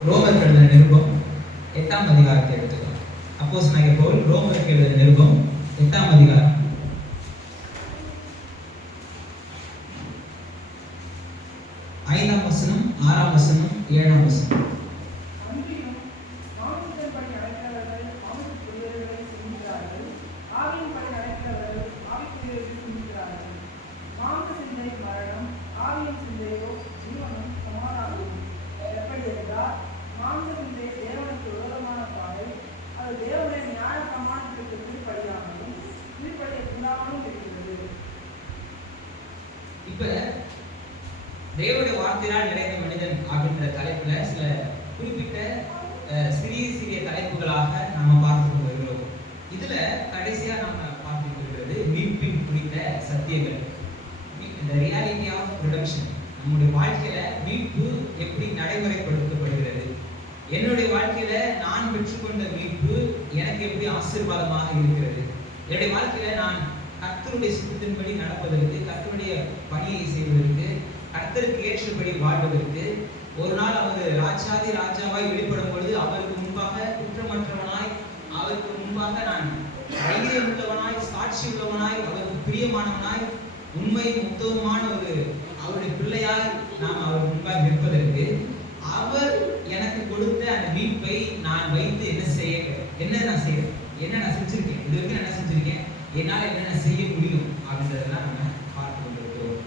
ரோமருக்கு எழுதின நிருபம் 8ஆம் அதிகாரத்தை எடுத்துக்கலாம். அப்போஸ்தலனாகிய பவுல் ரோமருக்கு எழுதின நிருபம் 8ஆம் அதிகாரம் 5ஆம் வசனம், 6ஆம் வசனம், 7ஆம் வசனம். இப்ப தேவனுடைய வார்த்தையால் நிறைந்த மனிதன் அப்படின்ற தலைப்புல சில குறிப்பிட்ட சிறிய சிறிய தலைப்புகளாக நாம பார்த்து கொண்டு வருகிறோம். இதுல கடைசியா நாம பார்த்து கொண்டிருக்கிறது மீட்பின் குறித்த சத்தியங்கள். இந்த ரியாலிட்டி ஆஃப் ரிடெம்ப்ஷன். நம்முடைய வாழ்க்கையில மீட்பு எப்படி நடைமுறைப்படுத்தப்படுகிறது, என்னுடைய வாழ்க்கையில நான் பெற்றுக்கொண்ட மீட்பு எனக்கு எப்படி ஆசீர்வாதமாக இருக்கிறது, என்னுடைய வாழ்க்கையில நான் கர்த்தருடைய சித்தத்தின்படி நடப்பதற்கு, கர்த்தருடைய பணியை செய்வதற்கு, கர்த்தருக்கு ஏற்றபடி வாழ்வதற்கு, ஒரு நாள் அவர் ராஜாதி ராஜாவாய் வெளிப்படும் பொழுது அவருக்கு முன்பாக குற்றமற்றவனாய், அவருக்கு முன்பாக நான் தைரியம் உள்ளவனாய், சாட்சி உள்ளவனாய், அவருக்கு பிரியமானவனாய், உண்மை முக்தமான ஒரு அவருடைய பிள்ளையாய் நாம் அவர் முன்பாக நிற்பதற்கு அவர் எனக்கு கொடுத்த அந்த மீட்பை நான் வைத்து என்ன நான் செஞ்சிருக்கேன், இது வரைக்கும் என்ன செஞ்சிருக்கேன், என்னால் என்னென்ன செய்ய முடியும் அப்படின்றதெல்லாம் நம்ம பார்த்து கொண்டிருக்கிறோம்.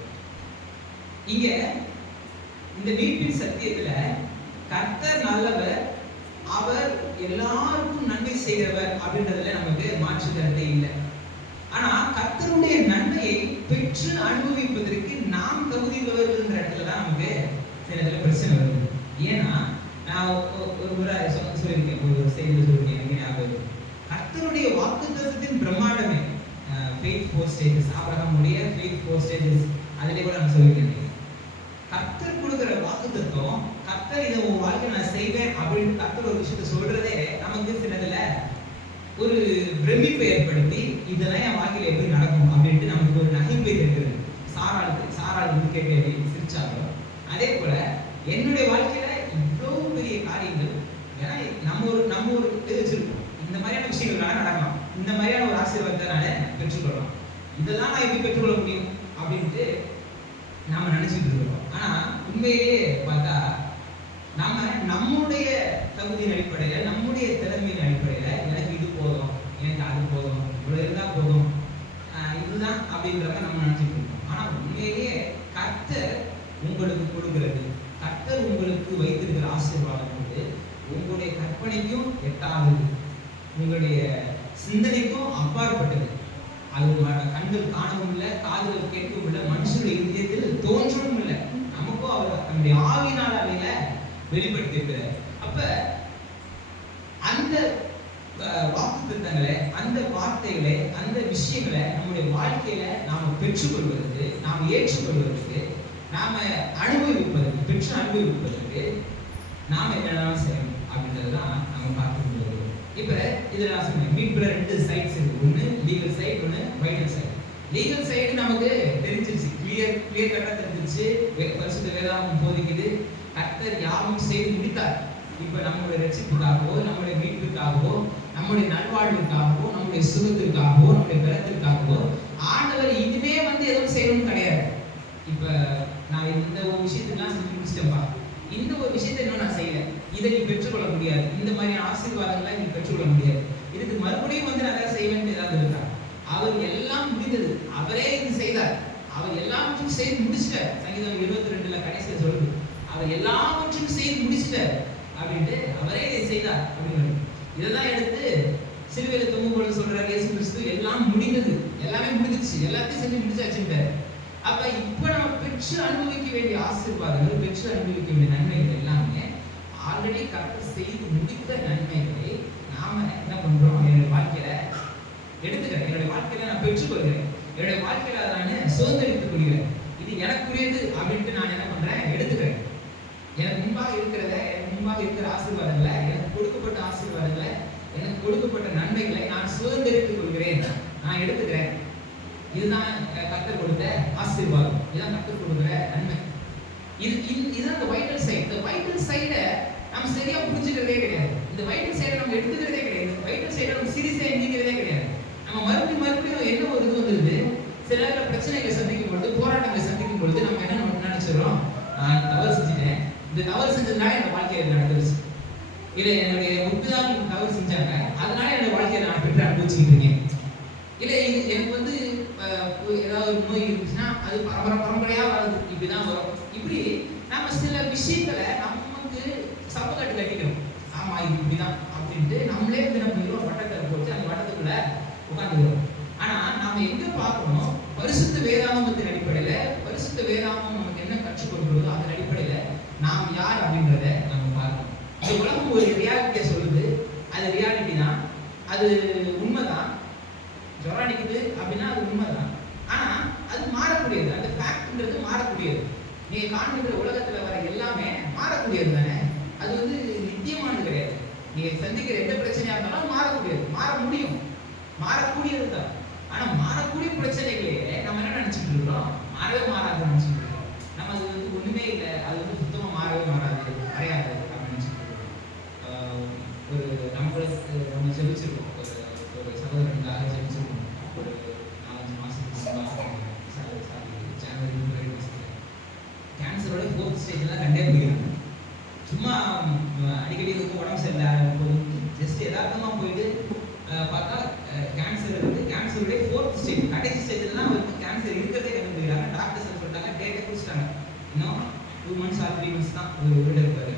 இங்க இந்த மீட்பின் சத்தியத்துல கர்த்தர் நல்லவர், அவர் எல்லாருக்கும் நன்மை செய்கிறவர் அப்படின்றதுல நமக்கு மாற்று கருத்தே இல்லை. ஆனா கர்த்தருடைய நன்மையை பெற்று அனுபவிப்பதற்கு நாம் தகுதி உள்ளவர்கள்ன்ற இடத்துல தான் நமக்கு சில இடத்துல பிரச்சனை வருது. ஏன்னா நான் ஒரு முறை சொல்லியிருக்கேன், ஒரு செய்தி சொல்லியிருக்கேன், எனக்கு ஞாபகம். கர்த்தருடைய வாக்குத்தத்தத்தின் பிரம்மாண்டமே faith 4 stages, ஆபிரகாமுடைய faith 4 stages, அதிலே கூட நான் சொல்லியிருக்கேன். கர்த்தர் கொடுக்கிற வாக்குத்தத்தம், கர்த்தர் இதை உன் வாழ்க்கை நான் செய்வேன் அப்படின்னு கர்த்தர் ஒரு விஷயத்தை சொல்றதே நமக்கு சிலதுல ஒரு பிரமிப்பை ஏற்படுத்தி இதெல்லாம் என் வாழ்க்கையில எப்படி நடக்கும் அப்படின்ட்டு நமக்கு ஒரு நகைப்பை இருக்கிறது. சாராளுக்கு வந்து கேட்க சிரிச்சாலும் அதே போல என்னுடைய வாழ்க்கையில இவ்வளவு பெரிய காரியங்கள், ஏன்னா நம்ம ஒரு இது வச்சிருக்கோம், இந்த மாதிரியான விஷயங்கள்னால நடக்கலாம், இந்த மாதிரியான ஒரு ஆசீர்வாதத்தினால பெற்றுக்கொள்ளலாம், இதெல்லாம் நான் எப்படி பெற்றுக்கொள்ள முடியும் அப்படின்ட்டு நாம நினைச்சிட்டு இருக்கோம். ஆனா உண்மையிலேயே பார்த்தா நம்முடைய தகுதியின் அடிப்படையில, நம்முடைய திறமையின் அடிப்படையில எனக்கு இது போதும், எனக்கு அது போதும், இவ்வளவு இருந்தா போதும், இதுதான் அப்படின்றத நம்ம நினைச்சிட்டு இருக்கோம். ஆனா உண்மையிலேயே கர்த்தர் உங்களுக்கு கொடுக்கிறது, கர்த்தர் உங்களுக்கு வைத்திருக்கிற ஆசீர்வாதம் வந்து உங்களுடைய கற்பனைக்கும் எட்டாதது, உங்களுடைய சிந்தனைக்கும் அப்பாற்பட்டது. அது கண்கள் காணவும் இல்லை, காதுகள் கேட்கவும் இல்லை, மனுஷனுடைய இதயத்தில் தோன்றவும் இல்லை. நமக்கும் அவர் நம்முடைய ஆவியினால் அவையில வெளிப்படுத்தி இருக்கிறார். அப்ப அந்த வாக்குத்தத்தங்களை, அந்த வார்த்தைகளை, அந்த விஷயங்களை நம்முடைய வாழ்க்கையில நாம பெற்றுக்கொள்வதற்கு, நாம் ஏற்றுக்கொள்வதற்கு, நாம அனுபவிப்பதற்கு, பெற்று அனுபவிப்பதற்கு நாம என்னெல்லாம் செய்யணும் அப்படின்றதுதான் நம்ம பார்த்து கொள்வோம். இப்ப இதுல நான் சொன்னேன், மீட்புல 2 சைட்ஸ் இருக்கு, ஒன்னு லீகல் சைடு, ஒன்னு வைட்டல் சைடு. லீகல் சைடு நமக்கு தெரிஞ்சிருச்சு, கிளியர் கட்டா தெரிஞ்சிருச்சு, பரிசுத்த வேதாகமம் போதிக்குது, கர்த்தர் யாவும் செய்து முடித்தார். இப்ப நம்மளுடைய ரட்சிப்புக்காகவோ, நம்முடைய மீட்புக்காகவோ, நம்முடைய நல்வாழ்வுக்காகவோ, நம்முடைய சுகத்திற்காகவோ, நம்முடைய பலத்திற்காகவோ ஆண்டவர் இனிமே வந்து எதுவும் செய்யணும்னு கிடையாது. இப்ப நான் இந்த ஒரு விஷயத்துக்குலாம் செஞ்சு முடிச்சிட்டேன்ப்பா, இந்த ஒரு விஷயத்தை இன்னும் நான் செய்யல, இதை நீ பெற்றுக்கொள்ள முடியாது, இந்த மாதிரி ஆசீர்வாதங்களை நீ பெற்றுக்கொள்ள முடியாது, இதுக்கு மறுபடியும் வந்து நான் அதை செய்வேன் ஏதாவது இருக்கா? அவர் எல்லாம் முடிந்தது, அவரே இது செய்தார், அவர் எல்லாவற்றையும் செய்து முடிச்சிட்டார். சங்கீதம் 22 கடைசியில் சொல்லுது, அவர் எல்லாவற்றையும் செய்து முடிச்சிட்டார் அப்படின்ட்டு, அவரே இதை செய்தார் அப்படின்னு. இதெல்லாம் எடுத்து சிலுவையில் தொங்கும் பொழுது சொல்றாரு இயேசு கிறிஸ்து, எல்லாம் முடிந்தது, எல்லாமே முடிஞ்சிச்சு, எல்லாத்தையும் செஞ்சு முடிச்சாச்சுட்டார். அப்ப இப்ப நம்ம பெற்று அனுபவிக்க வேண்டிய ஆசீர்வாதங்கள், பெற்று அனுபவிக்க வேண்டிய நன்மைகள் எல்லாமே ஆல்ரெடி கர்த்தர் செய்து முடித்த நன்மைகளை நாம என்ன பண்றோம், என்னுடைய வாழ்க்கையில எடுத்துக்கிறேன், என்னுடைய வாழ்க்கையில நான் பெற்றுக்கொள்கிறேன், என்னுடைய வாழ்க்கையில அதை நான் சுதந்திரித்துக் கொள்கிறேன், இது எனக்குரியது அப்படின்ட்டு நான் என்ன பண்றேன், எடுத்துக்கிறேன். எனக்கு முன்பாக இருக்கிறத, எனக்கு முன்பாக இருக்கிற ஆசீர்வாதங்களை, எனக்கு கொடுக்கப்பட்ட ஆசீர்வாதங்களை, எனக்கு கொடுக்கப்பட்ட நன்மைகளை நான் சுதந்திரித்துக் கொள்கிறேன், நான் எடுத்துக்கிறேன். இதுதான் கர்த்தர் கொடுத்த ஆசீர்வாதம், இதுதான் கர்த்தர் கொடுக்கிற நன்மை. இதுதான் the vital side. The vital side நம்ம சரியா புரிஞ்சுக்கிறதே கிடையாது. இந்த வைட்டல் சைடை நம்ம எடுத்துக்கிறதே கிடையாது. வைட்டல் சைடை நம்ம சீரியஸா எண்ணிக்கிறதே கிடையாது. நம்ம மறுபடியும் என்ன ஒரு இது வந்துருது, சில நேரம் பிரச்சனைகளை சந்திக்கும் பொழுது, போராட்டங்களை சந்திக்கும் பொழுது நம்ம என்ன நினைச்சிடறோம், நான் தவறு செஞ்சுட்டேன், இந்த தவறு செஞ்சதுனால என் வாழ்க்கையில் நடந்துருச்சு, இல்லை என்னுடைய முட்டுதான் தவறு செஞ்சாங்க, அதனால என்னோட வாழ்க்கையை நான் பெற்று அனுபவிச்சுக்கிட்டு இருக்கேன், இல்லை எனக்கு வந்து ஏதாவது ஒரு நோய் இருந்துச்சுன்னா அது பரம்பரையா வராது, இப்படிதான் வரும். இப்படி நம்ம சில விஷயங்களை நமக்கு சப்பக்கட்டு கட்டிக்கிறோம். ஆமா இது இப்படிதான் அப்படின்ட்டு நம்மளே வந்து நம்ம வட்டத்தை போட்டு அந்த வட்டத்துக்குள்ள உட்காந்துக்கிறோம். ஆனா நாம எங்க பார்க்கணும், பரிசுத்த வேதாகமத்தின் அடிப்படையில, பரிசுத்த வேதாகமம் நமக்கு என்ன கற்றுக் கொடுக்கிறதோ அதன் அடிப்படையில நாம் யார் அப்படின்றத நம்ம பார்க்கணும். இந்த உலகம் ஒரு ரியாலிட்டியை சொல்லுது, அது ரியாலிட்டி தான், அது உண்மைதான். ஜொரம் அடிக்குது அப்படின்னா அது உண்மைதான். ஆனா அது மாறக்கூடியது, அந்த ஃபேக்ட்ன்றது மாறக்கூடியது. நீங்க காண்கின்ற உலகத்துல வர எல்லாமே மாறக்கூடியது தானே, அது வந்து நித்தியமானது கிடையாது. நீங்க சந்திக்கிற எந்த பிரச்சனையா இருந்தாலும் மாறக்கூடியது, மாற முடியும், மாறக்கூடியது தான். ஆனா மாறக்கூடிய பிரச்சனைகளே நம்ம என்ன நினைச்சிட்டு இருக்கோம், மாறவே மாறாது நினைச்சிட்டு இருக்கோம். நம்ம அது வந்து ஒண்ணுமே இல்லை, அது வந்து சுத்தமா மாறவே மாறாது, அடையாது அப்படின்னு நினைச்சிட்டு இருக்கோம். ஒரு நம்மளுக்கு நம்ம ஜெபிச்சிருக்கோம், ஒரு சகோதரனுக்காக ஜெபிச்சிருக்கோம். ஒரு 4-5 மாசத்துக்கு ஜனவரி பிப்ரவரி மாசத்துல கேன்சரோட 4th ஸ்டேஜ்ல கண்டே போயிடுறாங்க. சும்மா அடிக்கடி இருக்கும் உடம்பு சரியில்லை ஜஸ்ட் யதார்த்தமா போயிட்டு பார்த்தா கேன்சர் இருக்கு, கேன்சருடைய 4th ஸ்டேஜ், கடைசி ஸ்டேஜ்ல தான் அவருக்கு கேன்சர் இருக்கிறதே கண்டுபிடிக்கிறாங்க. டாக்டர்ஸ் சொல்லிட்டாங்க, டேட்டை குறிச்சிட்டாங்க, இன்னும் 2 months or 3 months தான் ஒரு வீடு இருப்பாரு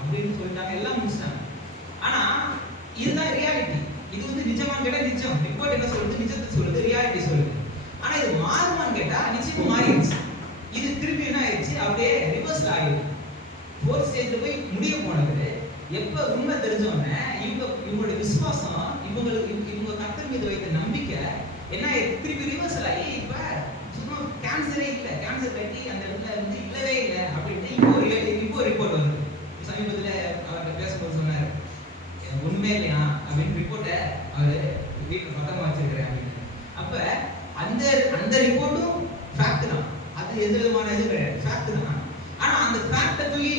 அப்படின்னு சொல்லிட்டாங்க, எல்லாம் முடிச்சிட்டாங்க. ஆனா இதுதான் ரியாலிட்டி. இது வந்து நிஜமான்னு கேட்டா நிஜம், ரிப்போர்ட் என்ன சொல்லுது, நிஜத்தை சொல்லுது, ரியாலிட்டி சொல்லுது. ஆனா இது மாறுமான்னு கேட்டா நிச்சயமா மாறிடுச்சு. இது திருப்பி என்ன ஆயிடுச்சு, அப்படியே ரிவர்ஸ்ல ஆயிடுச்சு. 4th ஸ்டேஜ்ல போய் முடிய போனது எப்ப உண்மை தெரிஞ்சோன்னே இவங்களோட விசுவாசம், இவங்க கர்த்தர் மீது வைத்த நம்பிக்கை என்ன திருப்பி ரிவர்சல் ஆகி இப்ப சும்மா கேன்சரே இல்லை, கேன்சர் கட்டி அந்த இடத்துல வந்து இல்லவே இல்லை அப்படின்ட்டு இப்போ ரிப்போர்ட் வருது. சமீபத்துல அவர்கிட்ட பேசும்போது சொன்னார், உண்மை இல்லையா அப்படின்னு ரிப்போர்ட்டை அவரு வீட்டுல பத்திரமா வச்சிருக்கிறேன் அப்படின்னு. அப்ப அந்த ரிப்போர்ட்டும் ஃபேக்ட் தான், அது எந்த விதமான இது கிடையாது, ஃபேக்ட் தான். ஆனா அந்த ஃபேக்டை தூக்கி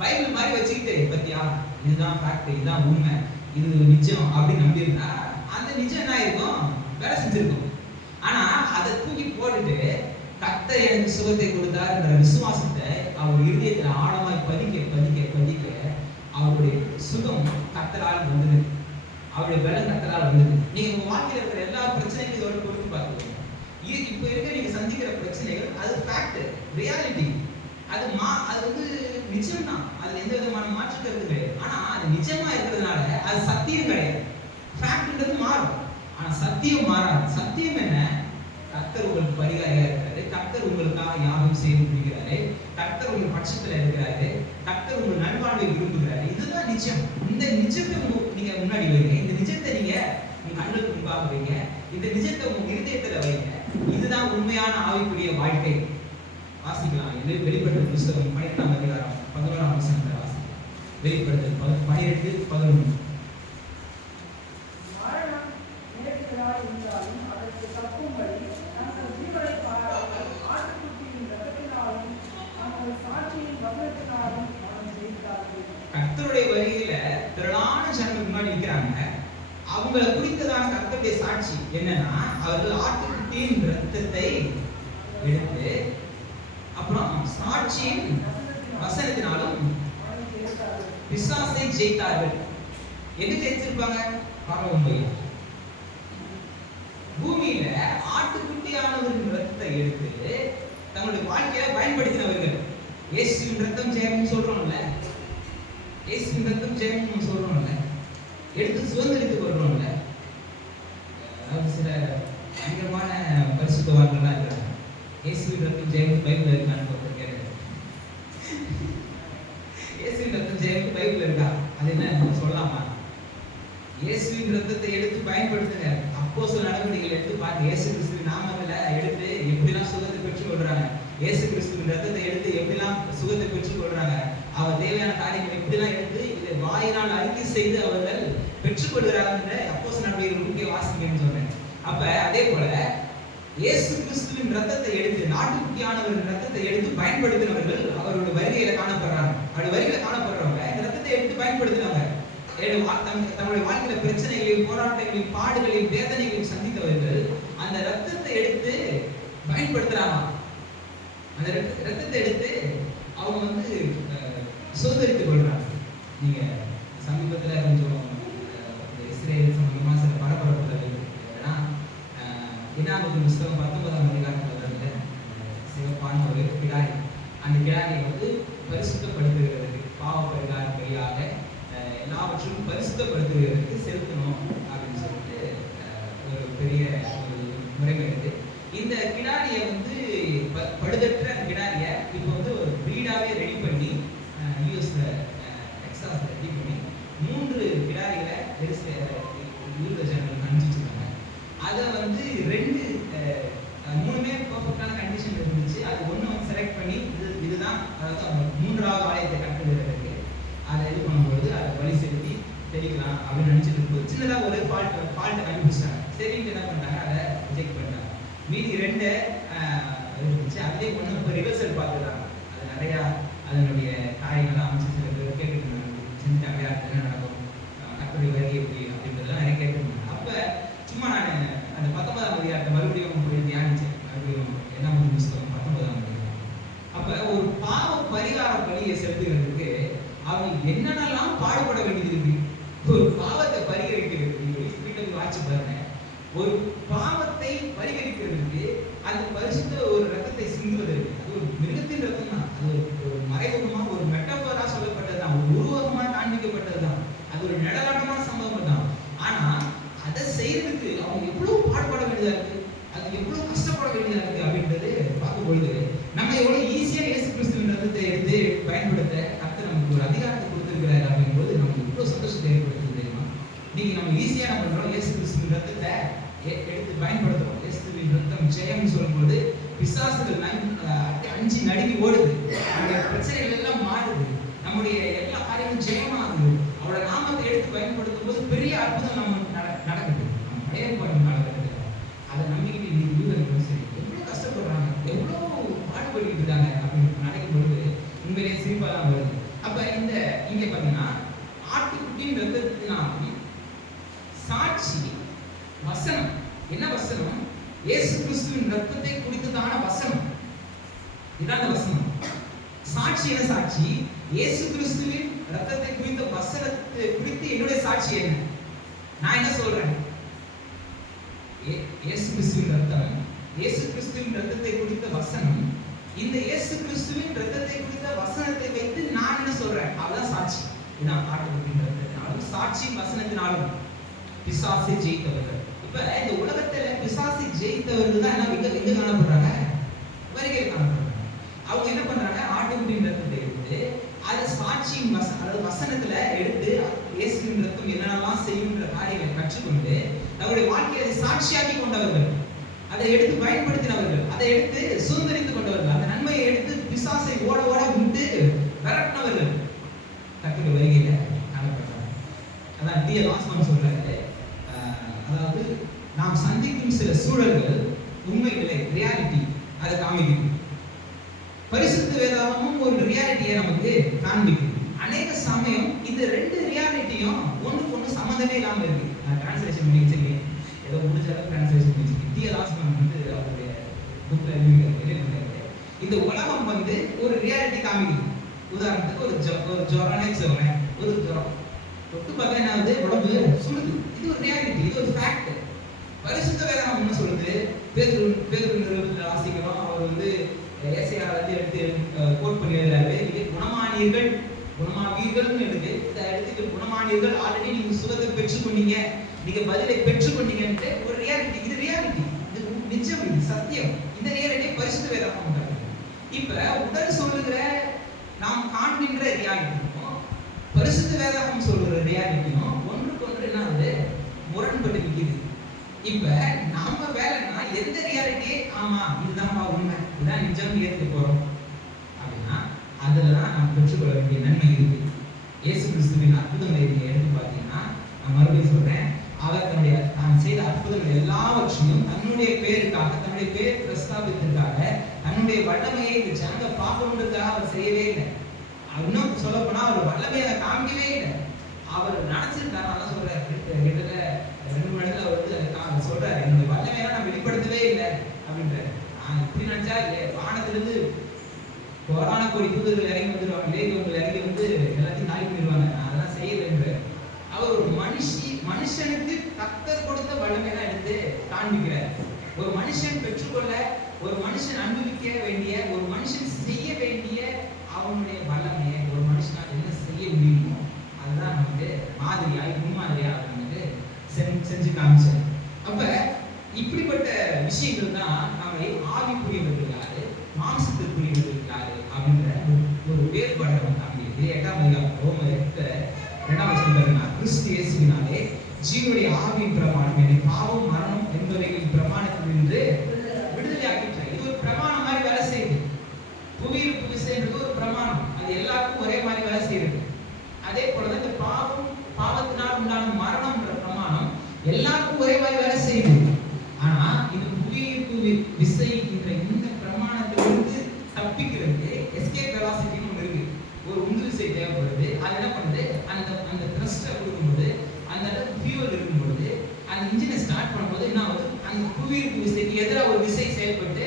பைபிள் மாதிரி வச்சுக்கிட்டு பத்தியா இதுதான் ஃபேக்ட், இதுதான் உண்மை, இது நிஜம் அப்படின்னு நம்பியிருந்தா அந்த நிஜம் என்ன ஆயிருக்கும், வேலை செஞ்சிருக்கும். ஆனா அதை தூக்கி போட்டுட்டு கர்த்தர் எனக்கு சுகத்தை கொடுத்தாருன்ற விசுவாசத்தை அவர் இருதயத்துல ஆழமாய் பதிக்க பதிக்க பதிக்க அவருடைய சுகம் கர்த்தரால் வந்தது, அவருடைய பலம் கர்த்தரால் வந்தது. நீங்க உங்க வாழ்க்கையில இருக்கிற எல்லா பிரச்சனைகளும் இதோட கொடுத்து பார்த்துக்கோங்க. இப்ப இருக்க நீங்க சந்திக்கிற பிரச்சனைகள் அது ஃபேக்ட், ரியாலிட்டி, அது வந்து நிஜம் தான், அதுல எந்த விதமான மாற்று கருத்து கிடையாது. ஆனா அது நிஜமா இருக்கிறதுனால அது சத்தியம் கிடையாது. ஃபேக்ட்ன்றது மாறும், ஆனா சத்தியம் மாறாது. சத்தியம் என்ன, கர்த்தர் உங்களுக்கு பரிகாரியா இருக்கிறாரு, கர்த்தர் உங்களுக்காக யாகம் செய்து முடிக்கிறாரு, கர்த்தர் உங்க பட்சத்துல இருக்கிறாரு, கர்த்தர் உங்க நல்வாழ்வை விரும்புகிறாரு. இதுதான் நிஜம். இந்த நிஜத்தை நீங்க முன்னாடி வைங்க, இந்த நிஜத்தை நீங்க உங்க கண்ணுக்கு முன்பாக வைங்க, இந்த நிஜத்தை உங்க இருதயத்துல வைங்க. இதுதான் உண்மையான ஆவிக்குரிய வாழ்க்கை. வாசிக்கலாம், இது வெளிப்படுத்தல் புத்தகம் 12ஆம் அதிகாரம் 11ஆம் வசனத்தை வாசிக்கலாம். வெளிப்படுத்தல் 12:11. கர்த்தருடைய வருகையில திரளான ஜனங்கள் முன்னாடி நிற்கிறாங்க. அவங்களை குறித்ததான கர்த்தருடைய சாட்சி என்னன்னா, அவர்கள் ஆட்டுக்குட்டியின் இரத்தத்தை எடுத்து அப்புறம் சாட்சியின் வசனத்தினாலும் பிசாசை ஜெயித்தார்கள். எங்க ஜெயிச்சிருப்பாங்க, பரலோகம். பூமியில ஆட்டுக்குட்டியானவரின் இரத்தத்தை எடுத்து தங்களுடைய வாழ்க்கையில பயன்படுத்தினவர்கள். இயேசுவின் இரத்தம் ஜெயம்னு சொல்றோம்ல, இயேசுவின் இரத்தம் ஜெயம்னு சொல்றோம்ல, எடுத்து சுதந்திரித்து கொள்றோம்ல. அதாவது சில பயங்கரமான பரிசுத்தவான்கள்லாம் இருக்கிறாங்க. இயேசுவின் ரத்தம் ஜெயம் பைபிள்ல இருக்கான்னு கேட்கிறேன். இயேசுவின் ரத்தம் ஜெயம் பைபிள்ல இருக்கா, அது என்ன சொல்லலாமா? இயேசுவின் ரத்தத்தை எடுத்து பயன்படுத்துங்க. அப்போஸ்தலர் நடவடிக்கைகள் எடுத்து பாருங்க, இயேசு கிறிஸ்துவின் நாமத்துல எடுத்து எப்படிலாம் சுகத்தை பெற்றுக் கொள்றாங்க, இயேசு கிறிஸ்துவின் ரத்தத்தை எடுத்து எப்படிலாம் சுகத்தை பெற்றுக் கொள்றாங்க, அவர் தேவையான காரியங்களை எப்படிலாம் எடுத்து இதை வாயினால் அறிக்கை செய்து அவர்கள் பெற்றுக் கொள்கிறார்கள். அப்போஸ்தலர் நடவடிக்கைகள் முக்கிய வாசிங்கன்னு சொன்னேன். அப்ப அதே போல இயேசு கிறிஸ்துவின் ரத்தத்தை எடுத்து, நாட்டுக்குட்டியானவரின் ரத்தத்தை எடுத்து பயன்படுத்தினவர்கள் அவருடைய வருகையில காணப்படுறாங்க. அவருடைய வருகையில காணப்படுறவங்க இந்த ரத்தத்தை எடுத்து பயன்படுத்தினவங்க. தங்களுடைய வாழ்க்கையில பிரச்சனைகளையும் போராட்டங்களையும் பாடுகளையும் வேதனைகளையும் சந்தித்தவர்கள் அந்த ரத்தத்தை எடுத்து பயன்படுத்துறாங்க. அந்த ரத்தத்தை எடுத்து அவங்க வந்து சுதந்திரித்துக் கொள்றாங்க. நீங்க சமீபத்துல கொஞ்சம் இஸ்ரேல் சம்பந்தமா சில பரபரப்புகள் ஏன்னா என்னாவது புஸ்தகம் 19ஆம் அதிகாரத்துல சிவப்பான ஒரு கிடாரி, அந்த கிடாரியை வந்து பரிசுத்தப்படுத்துகிறதுக்கு பாவ பரிகார பலியாக எல்லாவற்றையும் பரிசுத்தப்படுத்துகிறதுக்கு செலுத்தணும் அப்படின்னு சொல்லிட்டு ஒரு பெரிய ஒரு முறைமை இருக்கு. இந்த கிடாரியை வந்து பழுதற்ற கிடாரிய இப்போ வந்து ஒரு பிரீடாவே ரெடி பண்ணி யூஎஸ்ல டெக்சாஸ்ல ரெடி பண்ணி 3 கிடாரிகளை யூத ஜனங்களுக்கு அனுப்பிச்சிருக்காங்க. அதை வந்து 3மே பர்ஃபெக்டான கண்டிஷன் இருந்துச்சு. அது ஒன்று வந்து செலக்ட் பண்ணி இதுதான் அதாவது அந்த 3வது ஆலயத்தை கட்டுகிறதுக்கு அதை இது பண்ணும்போது அதை வழி செலுத்தி தெரிவிக்கலாம் அப்படின்னு நினைச்சிட்டு இருக்கும்போது சின்னதாக ஒரு ஃபால்ட்டை கண்டுபிடிச்சாங்க. சரின்னு என்ன பண்ணாங்க, அதை ரிஜெக்ட் பண்ணாங்க. மீதி 2 இருந்துச்சு. அதே ஒன்று இப்போ ரிவர்சல் பார்த்துருக்காங்க. அது நிறையா அதனுடைய காரியங்கள்லாம் அமைச்சு சில பேர் கேட்டுருந்தாங்க, செஞ்சுட்டாங்க என்ன நடக்கும், கட்டுரை வருகை எப்படி அப்படின்றதெல்லாம் நிறைய கேட்டுருந்தாங்க. அப்போ சும்மா நான் அந்த 19ஆம் அதிகாரத்தை மறுபடியும் போய் தியானிச்சேன். மறுபடியும் என்ன புஸ்தகம் 19ஆம் அதிகாரம். அப்போ ஒரு பாவ பரிகார பலியை செலுத்துகிறதுக்கு அவங்க என்னென்னலாம் பாடுபட வேண்டியது இருக்கு. ஒரு பாவத்தை பரிகரிக்கிறதுக்கு நீங்க வாட்சி பாருங்க. ஒரு பாவத்தை பரிகரிக்கிறதுக்கு அந்த பரிசுத்த ஒரு ரத்தத்தை சிந்துவதற்கு, அது ஒரு மிருகத்தின் ரத்தம் தான். அது ஒரு மறைமுகமா ஒரு மெட்டபரா சொல்லப்பட்டதுதான், ஒரு உருவகமா காண்பிக்கப்பட்டதுதான், அது ஒரு நடலாட்டமான சம்பவம் தான். ஆனா அதை செய்யறதுக்கு அவங்க எவ்வளவு பாடுபட வேண்டியதா இருக்கு, அது எவ்வளவு கஷ்டப்பட வேண்டியதா இருக்கு அப்படின்றது பார்க்கும் பொழுது நம்ம எவ்வளவு ஈஸியா இயேசு கிறிஸ்துவின் ரத்தத்தை எடுத்து பயன்படுத்த கர்த்தர் நமக்கு ஒரு அதிகாரத்தை கொடுத்திருக்கிறார் அப்படிங்கும்போது நமக்கு இவ்வளவு சந்தோஷத்தை ஏற்படுத்துது தெரியுமா. நீங்க நம்ம ஈஸியா என்ன பண்றோம், இயேசு கிறிஸ்துவின் ரத்தத்தை எடுத்து பயன்படுத்துறோம். இயேசுவின் ரத்தம் ஜெயம்னு சொல்லும்போது பிசாசுகள் 5 நடுங்கி ஓடுது, நம்முடைய பிரச்சனைகள் எல்லாம் மாறுது, நம்முடைய எல்லா காரியங்களும் ஜெயமாகுது. அவரோட நாமத்தை எடுத்து பயன்படுத்தும் போது பெரிய அற்புதம் நம்ம நடக்குது. நம்ம பழைய நடக்குது. அதை நம்பிக்கை இன்னைக்கு யூதர்களும் சரி எவ்வளவு கஷ்டப்படுறாங்க, எவ்வளவு பாடுபட்டு இருக்காங்க அப்படின்னு நினைக்கும் பொழுது உண்மையிலே சிரிப்பா தான் வருது. அப்ப இங்க பாத்தீங்கன்னா ஆட்டுக்குட்டியின் ரத்தத்தினாலும் சாட்சி வசனம். என்ன வசனம்? இயேசு கிறிஸ்துவின் ரத்தத்தை குறித்ததான வசனம். இதான் வசனம். சாட்சி என்ன சாட்சி? இயேசு கிறிஸ்துவின் ரத்தத்தை குறித்த வசனத்தை குறித்து என்னுடைய சாட்சி என்ன? நான் என்ன சொல்றேன்? இயேசு கிறிஸ்துவின் ரத்தம், இயேசு கிறிஸ்துவின் ரத்தத்தை குறித்த வசனம், இந்த இயேசு கிறிஸ்துவின் ரத்தத்தை குறித்த வசனத்தை வைத்து நான் என்ன சொல்றேன்? அதுதான் சாட்சி. இதான் ஆட்டுக்குட்டியின் ரத்தத்தினாலும் சாட்சி வசனத்தினாலும் பிசாசை ஜெயித்தவர்கள். இப்ப இந்த உலகத்துல பிசாசை ஜெயித்தவர்கள் தான் எங்க காணப்படுறாங்க? வருகையில் காணப்படுறாங்க. அவங்க என்ன பண்றாங்க? ஆட்டுக்குட்டியின் ரத்தத்தை எடுத்து அதை சாட்சியின் அதாவது வசனத்துல எடுத்து இயேசுவின் ரத்தம் என்னென்னலாம் செய்யுன்ற காரியங்களை கற்றுக்கொண்டு தங்களுடைய வாழ்க்கையை அதை சாட்சியாக்கி கொண்டவர்கள், அதை எடுத்து பயன்படுத்தினவர்கள், அதை எடுத்து சுதந்திரித்துக் கொண்டவர்கள், அந்த நன்மையை எடுத்து பிசாசை ஓட ஓட விட்டு விரட்டினவர்கள் கர்த்தருடைய வருகையில காணப்படுறாங்க. அதான் டி. லாஸ்மன் சொல்றாரு, அதாவது நாம் சந்திக்கும் சில சூழல்கள் உண்மைகளை ரியாலிட்டி அதை காமிக்கும். பரிசுத்த வேதாகமும் ஒரு ரியாலிட்டியை நமக்கு காண்பிக்கும். அநேக சமயம் இந்த 2 ரியாலிட்டியும் ஒண்ணுக்கு ஒண்ணு சம்மந்தமே இல்லாம இருக்கு. நான் டிரான்ஸ்லேஷன் பண்ணி வச்சிருக்கேன், ஏதோ முடிஞ்ச அளவு டிரான்ஸ்லேஷன் பண்ணி வச்சிருக்கேன். டி. லாஸ்மன் வந்து அவருடைய புக்ல எழுதியிருக்காரு, இந்த உலகம் வந்து ஒரு ரியாலிட்டி காமிக்கும். உதாரணத்துக்கு ஒரு ஜுரம்னே சொல்றேன், ஒரு ஜுரம் தொட்டு பார்த்தா என்ன ஆகுது? உடம்பு சுடுது. இது ஒரு ரியாலிட்டி, இது ஒரு ஃபேக்ட். பரிசுத்த வேதாகம் என்ன சொல்லுது? பேதுரு நிருபத்தில் வாசிக்கிறோம், அவர் வந்து ஏசாயா எடுத்து கோட் பண்ணி எழுதுறாரு, இது குணமாவீர்கள்னு இருக்கு. இதை எடுத்துட்டு குணமானீர்கள், ஆல்ரெடி நீங்க சுகத்தை பெற்றுக்கொண்டீங்க, நீங்க பதிலை பெற்றுக்கொண்டீங்கன்ட்டு ஒரு ரியாலிட்டி. இது ரியாலிட்டி, இது நிஜம், இது சத்தியம். இந்த ரியாலிட்டியை பரிசுத்த வேதாகம் பண்றாங்க. இப்ப உடல் சொல்லுகிற நாம் காண்கின்ற ரியாலிட்டியும் பரிசுத்த வேதாகம் சொல்லுகிற ரியாலிட்டியும் ஒன்றுக்கு ஒன்று என்ன ஆகுது? முரண்பட்டு நிற்குது. இப்ப நாம வேலைன்னா எந்த ரியாலிட்டியே ஆமா இதுதான் உண்மை, இதுதான் நிஜம் ஏற்க போறோம் அப்படின்னா அதுலதான் நாம் பெற்றுக்கொள்ள வேண்டிய நன்மை இருக்கு. இயேசு கிறிஸ்துவின் அற்புதங்களை நீங்க எடுத்து பார்த்தீங்கன்னா, நான் மறுபடியும் சொல்றேன், அவர் தான் செய்த அற்புதங்கள் எல்லாவற்றையும் தன்னுடைய தன்னுடைய பேருக்காக, தன்னுடைய பேர் பிரஸ்தாபத்திற்காக, தன்னுடைய வல்லமையை இந்த ஜனங்க பார்க்கணுன்றதுக்காக அவர் செய்யவே இல்லை. இன்னும் சொல்ல போனா அவர் வல்லமையை அதை காமிக்கவே இல்லை. அவர் நினைச்சிருக்காரு, அதான் சொல்றாரு, கிட்டத்தட்ட 2 மணி நேரத்துல அவர் சொல்றாரு, என்னுடைய வல்லமையெல்லாம் நான் வெளிப்படுத்தவே இல்லை அப்படின்றாரு. நான் இப்படி நினைச்சா வானத்திலிருந்து கோடான கோடி தூதர்கள் இறங்கி வந்துடுவாங்க, இளையவர்கள் இறங்கி வந்து எல்லாத்தையும் தாய் பண்ணிடுவாங்க, நான் அதெல்லாம் செய்யலைன்ற அவர் ஒரு மனுஷனுக்கு கர்த்தர் கொடுத்த வல்லமையெல்லாம் எடுத்து காண்பிக்கிறார். ஒரு மனுஷன் பெற்றுக்கொள்ள, ஒரு மனுஷன் அனுபவிக்க வேண்டிய, ஒரு மனுஷன் செய்ய வேண்டிய அவனுடைய வல்லமையை ஒரு மனுஷனால் என்ன செய்ய முடியுமோ அதுதான் நமக்கு மாதிரியாய் முன்மாதிரியா நமக்கு செஞ்சு காமிச்சார். அப்ப இப்படிப்பட்ட விஷயங்கள் தான் நம்மை ஆவிக்குரியவர்கள் யாரு, மாம்சத்திற்குரியவர்கள் யாரு அப்படின்ற ஒரு வேறுபாடு நம்ம காமிக்கிறது. 8ஆம் அதிகாரம் ரோமர் 8:2 கிறிஸ்து இயேசுவினாலே ஜீவனுடைய ஆவியின் பிரமாணம் என்னை பாவம் மரணம் என்பவைகளின் பிரமாணத்திலிருந்து விடுதலை ஆக்கிட்டார். இது ஒரு பிரமாணம் மாதிரி வேலை செய்யுது. புவியீர்ப்பு விசைன்றது ஒரு பிரமாணம், அது எல்லாருக்கும் ஒரே மாதிரி வேலை செய்யுது. அதே போலதான் இந்த பாவத்தினால் உண்டான மரணம்ன்ற பிரமாணம் எல்லாருக்கும் ஒரே மாதிரி வேலை செய்யுது. ஆனா இது புவியீர்ப்பு விசை இந்த பிரமாணத்திலிருந்து தப்பிக்கிறதுக்கு எஸ்கேப் வெலாசிட்டின்னு ஒன்று இருக்கு. ஒரு உந்து விசை தேவைப்படுது. அது என்ன பண்ணுது, அந்த த்ரஸ்ட்டை கொடுக்கும்போது, அந்த ஃபியூவல் இருக்கும்போது, அந்த இன்ஜினை ஸ்டார்ட் பண்ணும்போது என்ன ஆகுது, அந்த புவியீர்ப்பு விசைக்கு எதிராக ஒரு விசை செயல்பட்டு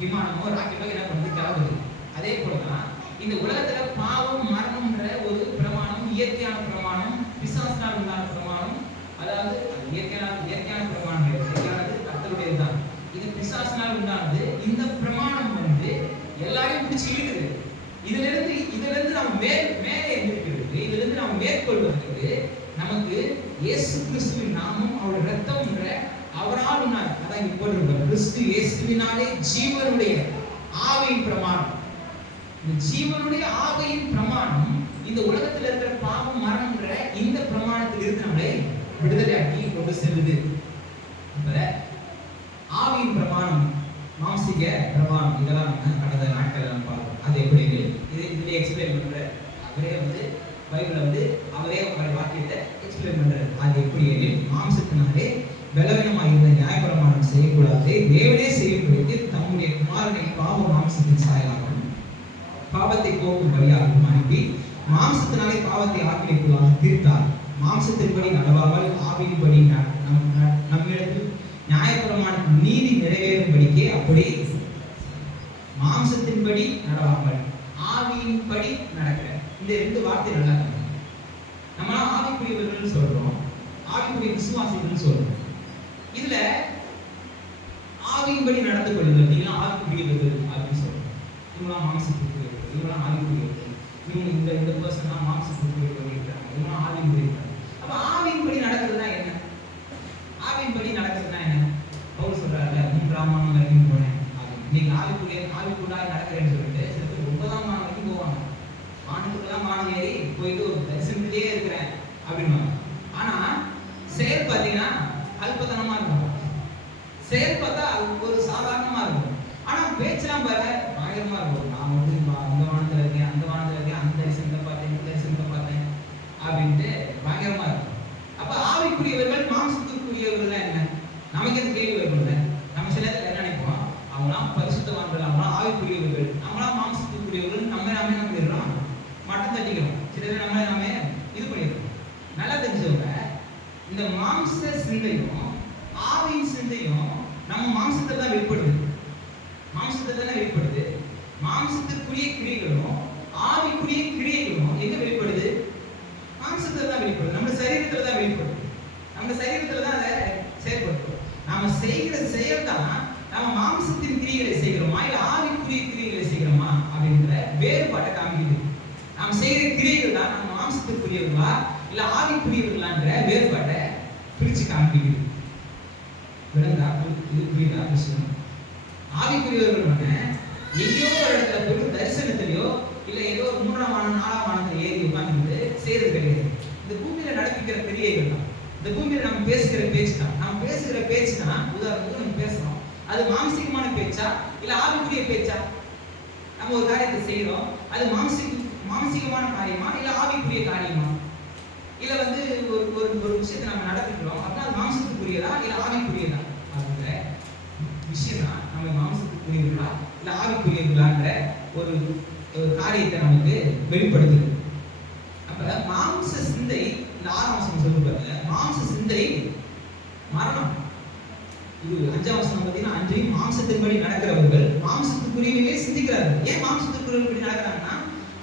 விமானமோ ராக்கெட்டோ என்ன பண்ணுது, கிளம்புது. அதே போலதான் இந்த உலகத்துல பாவம் மரணம்ன்ற ஒரு பிரமாணம், இயற்கையான பிரமாணம், பிசாசினால் உண்டான பிரமாணம். அதாவது இயற்கையான பிரமாணம், இயற்கையானது கர்த்தருடையது தான். இது பிசாசினால் உண்டானது. இந்த பிரமாணம் வந்து எல்லாரையும் பிடிச்சி இழுக்குது. இதுல இருந்து நம்ம மேலே எழுந்திருக்கிறது, இதுல இருந்து நம்ம மேற்கொள்வதற்கு நமக்கு இயேசு கிறிஸ்துவின் நாமம், அவருடைய ரத்தம்ன்ற அவரால் உண்டான, அதான் இங்க போட்டிருப்பாரு, கிறிஸ்து இயேசுவினாலே ஜீவனுடைய ஆவியின் பிரமாணம். இந்த ஜீவனுடைய ஆவியின் பிரமாணம் இந்த உலகத்தில் இருக்கிற பாவம் மரணம்ன்ற இந்த பிரமாணத்தில் இருந்து நம்மளை விடுதலையாக்கி கொண்டு செல்லுது. ஆவியின் பிரமாணம், மாம்சிக பிரமாணம், இதெல்லாம் நம்ம கடந்த நாட்கள் நம்ம பார்ப்போம். அது எப்படி இதுல எக்ஸ்பிளைன் பண்ற அவரே வந்து பைபிள வந்து அவரே வாக்கியத்தை எக்ஸ்பிளைன் பண்றாரு. அது எப்படி மாம்சத்தினாலே பலவீனமாக இருந்த நியாயப்பிரமாணம் செய்யக்கூடாது, தேவனே செய்யப்படுத்தி தம்முடைய குமாரனை பாவ மாம்சத்தின் சாயலாகவும் பாவத்தை போக்கும் வழியாகவும் அனுப்பி மாம்சத்தினாலே பாவத்தை ஆக்கினைக்குள்ளாக தீர்த்தார். மாம்சத்தின்படி நடவாமல் ஆவியின்படி நம்மிடத்தில் நியாயப்பிரமாண நீதி நிறைவேறும்படிக்கே அப்படி மாம்சத்தின்படி நடவாமல் ஆவியின்படி நடக்கிற இந்த 2 வார்த்தை நல்லா நம்ம ஆவிக்குரியவர்கள் சொல்றோம், ஆவிக்குரிய விசுவாசிகள் சொல்றோம். இதுல ஆவியின்படி நடந்து கொள்ளுங்கள், நீங்க ஆவிக்குரியவர்கள் அப்படின்னு சொல்றோம். இவங்களாம் மாம்சத்துக்குரியவர்கள், இவங்களாம் ஆவிக்குரியவர்கள், இவங்க இந்த பர்சன் மாம்சத்துக்குரியவர்கள் இருக்கிறாங்க, இவங்களாம் ஆவிக்குரியவர்கள். அப்ப ஆவியின்படி நடக்கிறதுனா என்ன? ஆவியின்படி நடக்கிறதுனா என்ன? பவுல் சொல்றாருல, 3ஆம் மாதம் வரைக்கும் போனேன். நீங்க ஆவிக்குள்ளாய் நடக்கிறேன்னு சொல்லிட்டு சில பேர் 9ஆம் மாதம் வரைக்கும் போவாங்க. வானத்துக்கெல்லாம் மானம் ஏறி போயிட்டு ஒரு தரிசனத்திலே இருக்கிறேன் அப்படின்னு. ஆனா செயல் பார்த்தீங்கன்னா அல்பத்தனமா இருக்கும். செயல் பார்த்தா ஒரு சாதாரணமா இருக்கும். ஆனா பேச்செல்லாம் பாரு பயங்கரமா இருக்கும். நான் வந்து இந்த வானத்துல இருக்கேன், அந்த வானத்துல இருக்கேன், அந்த தரிசனத்தை பார்த்தேன், இந்த தரிசனத்தை பார்த்தேன் அப்படின்ட்டு பயங்கரமா இருக்கும். அப்ப ஆவிக்குரியவர்கள் மாம்சத்துக்குரியவர்கள் என்ன? நமக்கு எது கேள்வி வரும்ல? நம்ம சில நேரத்தில் என்ன நினைப்போம், அவங்களாம் பரிசுத்தவான்கள், அவங்களாம் ஆவிக்குரியவர்கள், நம்மளாம் மாம்சத்துக்குரியவர்கள், நாமே என்ன பண்ணிடுறோம், மட்டம் தட்டிக்கிறோம். சில பேர் நாமே இது பண்ணிடுறோம். நல்லா தெரிஞ்சவங்க இந்த மாம்ச சிந்தையும் ஆவியின் சிந்தையும் நம்ம மாம்சத்தை தான் வெளிப்படுது. மாம்சத்தை தானே வெளிப்படுது. மாம்சத்துக்குரிய கிரியைகளும் ஆவிக்குரிய கிரியைகளும் எங்க வெளிப்படுது? மாம்சத்துல தான் வெளிப்படுது. நம்ம சரீரத்துல தான் வெளிப்படுது. நம்ம சரீரத்துல தான் அதை செயல்படுத்தும். நாம செய்கிற செயல் தான் நம்ம மாம்சத்தின் கிரியைகளை செய்கிறோமா இல்ல ஆவிக்குரிய கிரியைகளை செய்கிறோமா அப்படின்ற வேறுபாட்டை காமிக்குது. நாம் செய்கிற கிரியைகள் தான் நம்ம மாம்சத்துக்குரியவர்களா இல்ல ஆவிக்குரியவர்களான்ற வேறுபாட்டை பிரிச்சு காமிக்குது. விளங்கா? இது புரியுதா விஷயம்? ஆவிக்குரியவர்கள் எங்கேயோ ஒரு இடத்துல போயிட்டு தரிசனத்திலையோ இல்ல ஏதோ 3ஆம் வானம் 4ஆம் வானத்துல ஏறி உட்கார்ந்து செய்யறது கிடையாது. இந்த பூமியில நடப்பிக்கிற கிரியைகள் தான். இந்த பூமியில நம்ம பேசுகிற பேச்சு தான். நம்ம பேசுகிற பேச்சு தான். உதாரணத்துக்கு நம்ம பேசுறோம், அது மாம்சீகமான பேச்சா இல்ல ஆவிக்குரிய பேச்சா? நம்ம ஒரு காரியத்தை செய்யறோம், அது மாம்சீகமான காரியமா இல்ல ஆவிக்குரிய காரியமா? இல்ல வந்து ஒரு விஷயத்தை நம்ம நடத்திக்கிறோம் அப்படின்னா அது மாம்சத்துக்குரியதா இல்ல ஆவிக்குரியதா? அப்படின்ற விஷயம் தான் நம்ம மாம்சத்துக்குரியவர்களா இல்ல ஆவிக்குரியவர்களாங்கிற ஒரு காரியத்தை நமக்கு வெளிப்படுத்துது. அப்ப மாம்ச சிந்தை, இந்த 6ஆம் வசனம் சொல்லுவாங்க, மாம்ச சிந்தை மரணம். இது 5ஆம் வசனம் பார்த்தீங்கன்னா, அன்றையும் மாம்சத்தின்படி நடக்கிறவர்கள் மாம்சத்துக்குரியவையே சிந்திக்கிறார்கள். ஏன் மாம்சத்துக்குரியபடி நடக்கிறாங்கன்னா,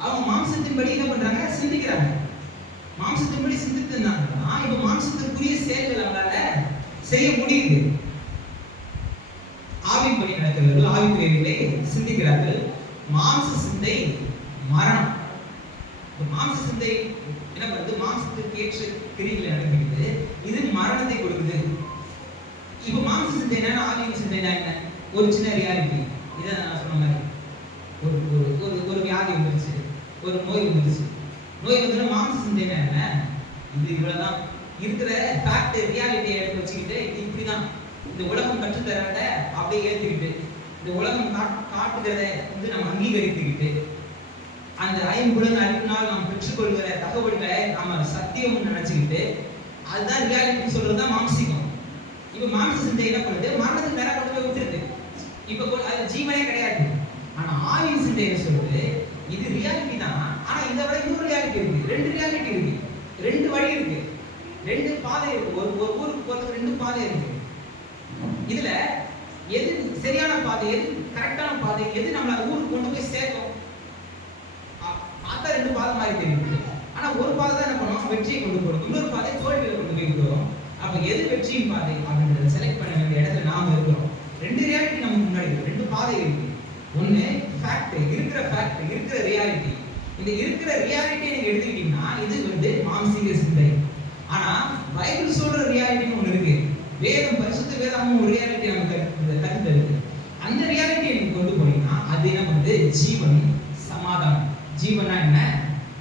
அவங்க மாம்சத்தின்படி என்ன பண்றாங்க? சிந்திக்கிறாங்க. மாம்சத்தின்படி சிந்தித்திருந்தாங்கன்னா இப்ப மாம்சத்திற்குரிய செயல்கள் அவங்களால செய்ய முடியுது. ஆவின்படி நடக்கிறவர்கள் ஆவிக்குரியவைகளை சிந்திக்கிறார்கள். மாம்ச சிந்தை மரணம். மாம்ச சிந்தை என்ன பண்ணுது? மாம்சத்துக்கு ஏற்ற கிரிகளை நடக்கிறது. இது மரணத்தை கொடுக்குது. இப்ப மாம்ச சிந்தை என்ன, ஆவியின் சிந்தை என்ன? ஒரு சின்ன ரியாலிட்டி. இதை நான் சொன்ன மாதிரி ஒரு ஒரு ஒரு வியாதி வந்துருச்சு, ஒரு நோய் வந்துருச்சு. நோய் வந்து மாம்ச சிந்தை என்ன? இது இவ்வளவுதான் இருக்கிற ஃபேக்ட், ரியாலிட்டியை எடுத்து வச்சுக்கிட்டு இது இப்படிதான், இந்த உலகம் கற்றுத்தரத அப்படியே ஏற்றுக்கிட்டு, இந்த உலகம் காட்டுகிறத வந்து நம்ம அங்கீகரித்துக்கிட்டு, அந்த ஐம்புலன் அறிவினால் நாம் பெற்றுக்கொள்கிற தகவல்களை நம்ம சத்தியம் நினைச்சுக்கிட்டு, அதுதான் ரியாலிட்டி சொல்றதுதான் மாம்சிகம். இப்ப மாம்ச சிந்தை என்ன பண்ணுது? மரணத்துக்கு நேரம் கொண்டு போய் விட்டுருது. இப்ப அது ஜீவனே கிடையாது. ஆனா ஆவியின் சிந்தை என்ன சொல்றது? இது ரியாலிட்டி தான், ஆனா இதை விட இன்னொரு ரியாலிட்டி இருக்கு. 2 ரியாலிட்டி இருக்கு, 2 வழி இருக்கு, 2 பாதை இருக்கு. ஒரு ஊருக்கு போறதுக்கு 2 பாதை இருக்கு. இதுல எது சரியான பாதை, எது கரெக்டான பாதை, எது நம்மள ஊருக்கு கொண்டு போய் சேர்க்கும்? பார்த்தா 2 பாதை மாதிரி தெரியுது. ஆனா ஒரு பாதை தான் என்ன பண்ணுவோம்? வெற்றியை கொண்டு போறோம். இன்னொரு பாதை தோல்வியை கொண்டு போய் விடுறோம். அப்ப எது வெற்றியின் பாதை அப்படின்றத செலக்ட் பண்ண வேண்டிய இடத்துல நாம இருக்கிறோம். 2 ரியாலிட்டி நமக்கு முன்னாடி இருக்கு, 2 பாதை இருக்கு. ஒண்ணு ஃபேக்ட், இருக்கிற ரியாலிட்டி. இந்த இருக்கிற ரியாலிட்டியை நீங்க எடுத்துக்கிட்டீங்கன்னா இது வந்து மாம்சீக சிந்தை. ஆனா பைபிள் சொல்ற ரியாலிட்டின்னு ஒண்ணு இருக்கு. வேதம், பரிசுத்த வேதமும் ஒரு ரியாலிட்டி நமக்கு கருத்து இருக்கு. அந்த ரியாலிட்டியை நீங்க கொண்டு போனீங்கன்னா அது என்ன வந்து ஜீவன், சமாதானம். ஜீவனா என்ன?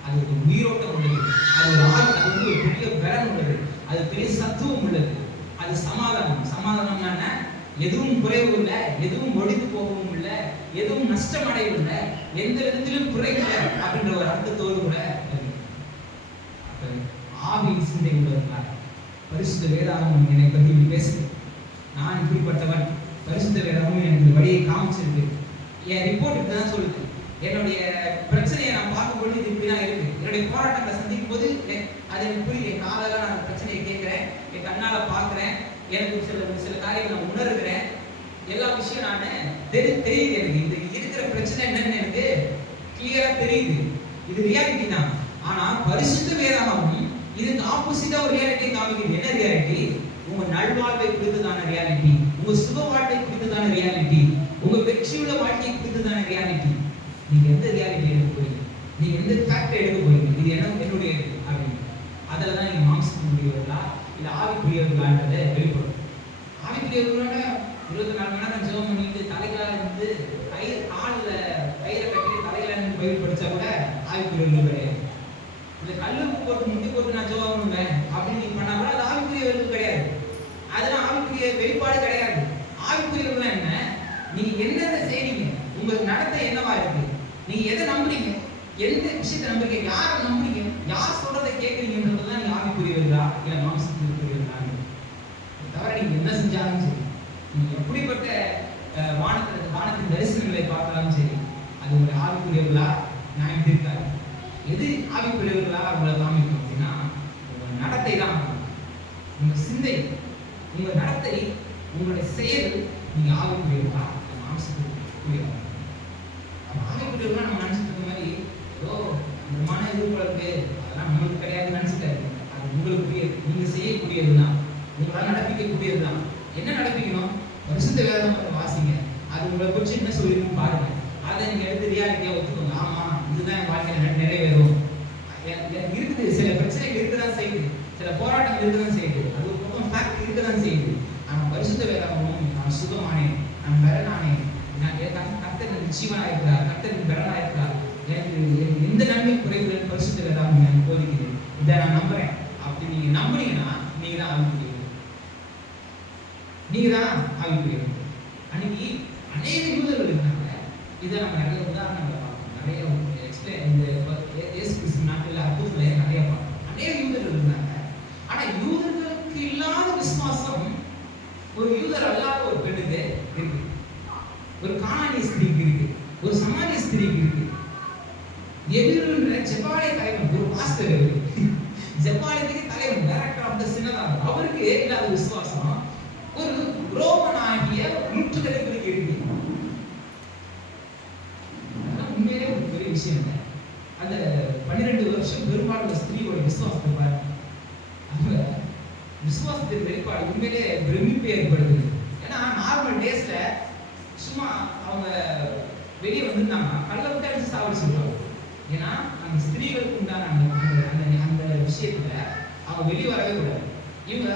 அது ஒரு உயிரோட்டம் உள்ளது, அது ஒரு ஆள், அது வந்து ஒரு பெரிய பலன் உள்ளது, அது பெரிய சத்துவம் உள்ளது. அது சமாதானம். சமாதானம் என்ன? எதுவும் குறைவு இல்லை, எதுவும் ஒழிந்து போகவும் இல்லை, எதுவும் நஷ்டம் அடையவும் இல்லை, எந்த விதத்திலும் குறைவில்லை அப்படின்ற ஒரு அர்த்தத்தோடு கூட ஆவியின் சிந்தை உள்ளவர்களாக பரிசுத்த வேதாகமம் என்னை பற்றி இப்படி பேசுது. நான் இப்படிப்பட்டவன், பரிசுத்த வேதாகமம் எனக்கு வழியை காமிச்சிருக்கு. என் ரிப்போர்ட் இப்படிதான் சொல்லுது. என்னுடைய பிரச்சனையை நான் பார்க்கும்போது இது இப்படிதான் இருக்கு. என்னுடைய போராட்டங்களை சந்திக்கும் போது அது எனக்கு புரியுது. என் காலால நான் பிரச்சனையை கேட்கிறேன், என் கண்ணால பார்க்கிறேன், எனக்கு சில காரியங்கள் நான் உணர்கிறேன். எல்லா விஷயம் நான் தெரியுது. எனக்கு இந்த இருக்கிற பிரச்சனை என்னன்னு எனக்கு கிளியரா தெரியுது. இது ரியாலிட்டி தான். ஆனா பரிசுத்த வேதாகமம் இதுக்கு ஆப்போசிட்டா ஒரு ரியாலிட்டியை காமிக்குது. என்ன ரியாலிட்டி? உங்க நல்வாழ்வை குறித்ததான ரியாலிட்டி, உங்க சுக வாழ்வை குறித்ததான ரியாலிட்டி, உங்க வெற்றியுள்ள வாழ்க்கையை குறித்ததான ரியாலிட்டி. நீங்க எந்த ரியாலிட்டி எடுக்க போறீங்க? நீங்க எந்த ஃபேக்ட் எடுக்க போறீங்க? இது என்னுடைய அப்படின்னு அதில் தான் நீங்க மாம்சத்துக்குரியவர்களா இல்ல ஆவிக்குரியவர்களான்றதை வெளிப்படும். ஆவிக்குரியவர்களோட 24 மணி நேரம் ஜெபம் பண்ணிட்டு தலைகால இருந்து காலில் கயிறை கட்டி தலையில இருந்து பயிர் படிச்சா கூட ஆவிக்குரியவர்கள் கிடையாது. இந்த கல்லுக்கு போட்டு முட்டி போட்டு நான் ஜெபம் பண்ணுவேன் அப்படின்னு நீங்க பண்ணா கூட அது ஆவிக்குரியவர்கள் கிடையாது. அதெல்லாம் ஆவிக்குரிய வெளிப்பாடு கிடையாது. ஆவிக்குரியவர்கள் என்ன? நீங்க என்னென்ன செய்றீங்க, உங்க நடத்தை என்னவா இருக்கு, நீங்க எதை நம்புறீங்க, எந்த விஷயத்தை நம்புறீங்க, யாரை நம்புறீங்க, யார் சொல்றதை கேட்கறீங்கன்றதுதான் நீங்க ஆவிக்குரியவர்களா இல்ல மாம்சத்துக்குரியவர்களா. தவிர நீங்க என்ன செஞ்சாலும் சரி, நீங்க எப்படிப்பட்ட வானத்தின் தரிசனங்களை பார்த்தாலும் சரி, அது உங்களை ஆவிக்குரியவர்களா நியாயம் தீர்க்காது. எது ஆவிக்குரியவர்களா உங்களை காமிக்கும் அப்படின்னா உங்க நடத்தை தான். உங்க சிந்தை, உங்க நடத்தை, உங்களுடைய செயல், நீங்க ஆவிக்குரியவர்களா மாம்சத்துக்குரியவர்களா. ஆவிக்குரியவர்களா நம்ம நினைச்சிட்டு இருக்க மாதிரி ஏதோ அந்த மன எதிர்ப்பு இருக்கு அதெல்லாம் நம்மளுக்கு கிடையாது நினைச்சுக்காது. அது உங்களுக்குரியது, நீங்க செய்யக்கூடியதுதான், உங்களால் நடப்பிக்கக்கூடியதுதான். என்ன நடப்பிக்கணும்? பரிசுத்த வேதம் வாசிங்க. அது உங்களை குறித்து என்ன சொல்லிருக்குன்னு பாருங்க. அதை நீங்க எடுத்து ரியாலிட்டியா ஒத்துக்கோங்க. ஆமா, இதுதான் என் வாழ்க்கையில நிறைவேறும். இருக்குது, சில பிரச்சனைகள் இருக்கதான் செய்யுது, சில போராட்டங்கள் இருக்கதான் செய்யுது, அது ஒரு பக்கம் ஃபேக்ட் இருக்கதான் செய்யுது. நான் பரிசுத்த வேதமும் நான் சுகமானேன், நான் பெறனானேன், நான் கர்த்தர் ஜீவனா இருக்கிறார், கர்த்தர் பெறனா இருக்கிறார், எனக்கு எந்த நன்மை குறைவுகள் பரிசுத்த வேதம் எனக்கு போதிக்குது, இதை நான் நம்புறேன். அப்படி நீங்க நம்புனீங்கன்னா நீங்க தான் ஆவிக்குரியவர். நீங்க தான் ஆவிக்குரியவர். அன்னைக்கு அநேக யூதர்கள் இருந்தாங்க. இதை நம்ம நிறைய உதாரணங்களை பார்க்கணும், நிறைய இந்த இயேசு கிறிஸ்து நாட்டில் அற்புதங்களை நிறைய பார்க்கணும். அநேக யூதர்கள் இருந்தாங்க. ஆனா யூதர்களுக்கு இல்லாத விசுவாசம் ஒரு யூதர் அல்லாத ஒரு பெண்ணுக்கு இருக்கு. ஜெபாலயத்துக்கு தலைவர் டைரக்டர் ஆஃப் த சினடார், அவருக்கு இல்லாத விசுவாசம் ஒரு ரோமன் ஆகிய நூற்றுக்கணக்கிற்கு இருக்கு. உண்மையிலே ஒரு பெரிய விஷயம் இல்லை. அந்த 12 வருஷம் பெரும்பாலான ஸ்திரீயோட விசுவாசத்தை பாருங்க. அவங்க விசுவாசத்தின் வெளிப்பாடு உண்மையிலே பிரமிப்பை ஏற்படுத்துது. ஏன்னா நார்மல் டேஸ்ல சும்மா அவங்க வெளியே வந்துருந்தாங்கன்னா கல்லை விட்டு அடிச்சு சாவடிச்சுருப்பாங்க. ஏன்னா அந்த ஸ்திரீகளுக்கு உண்டான அந்த விஷயத்துல அவங்க வெளியே வரவே கூடாது. இவங்க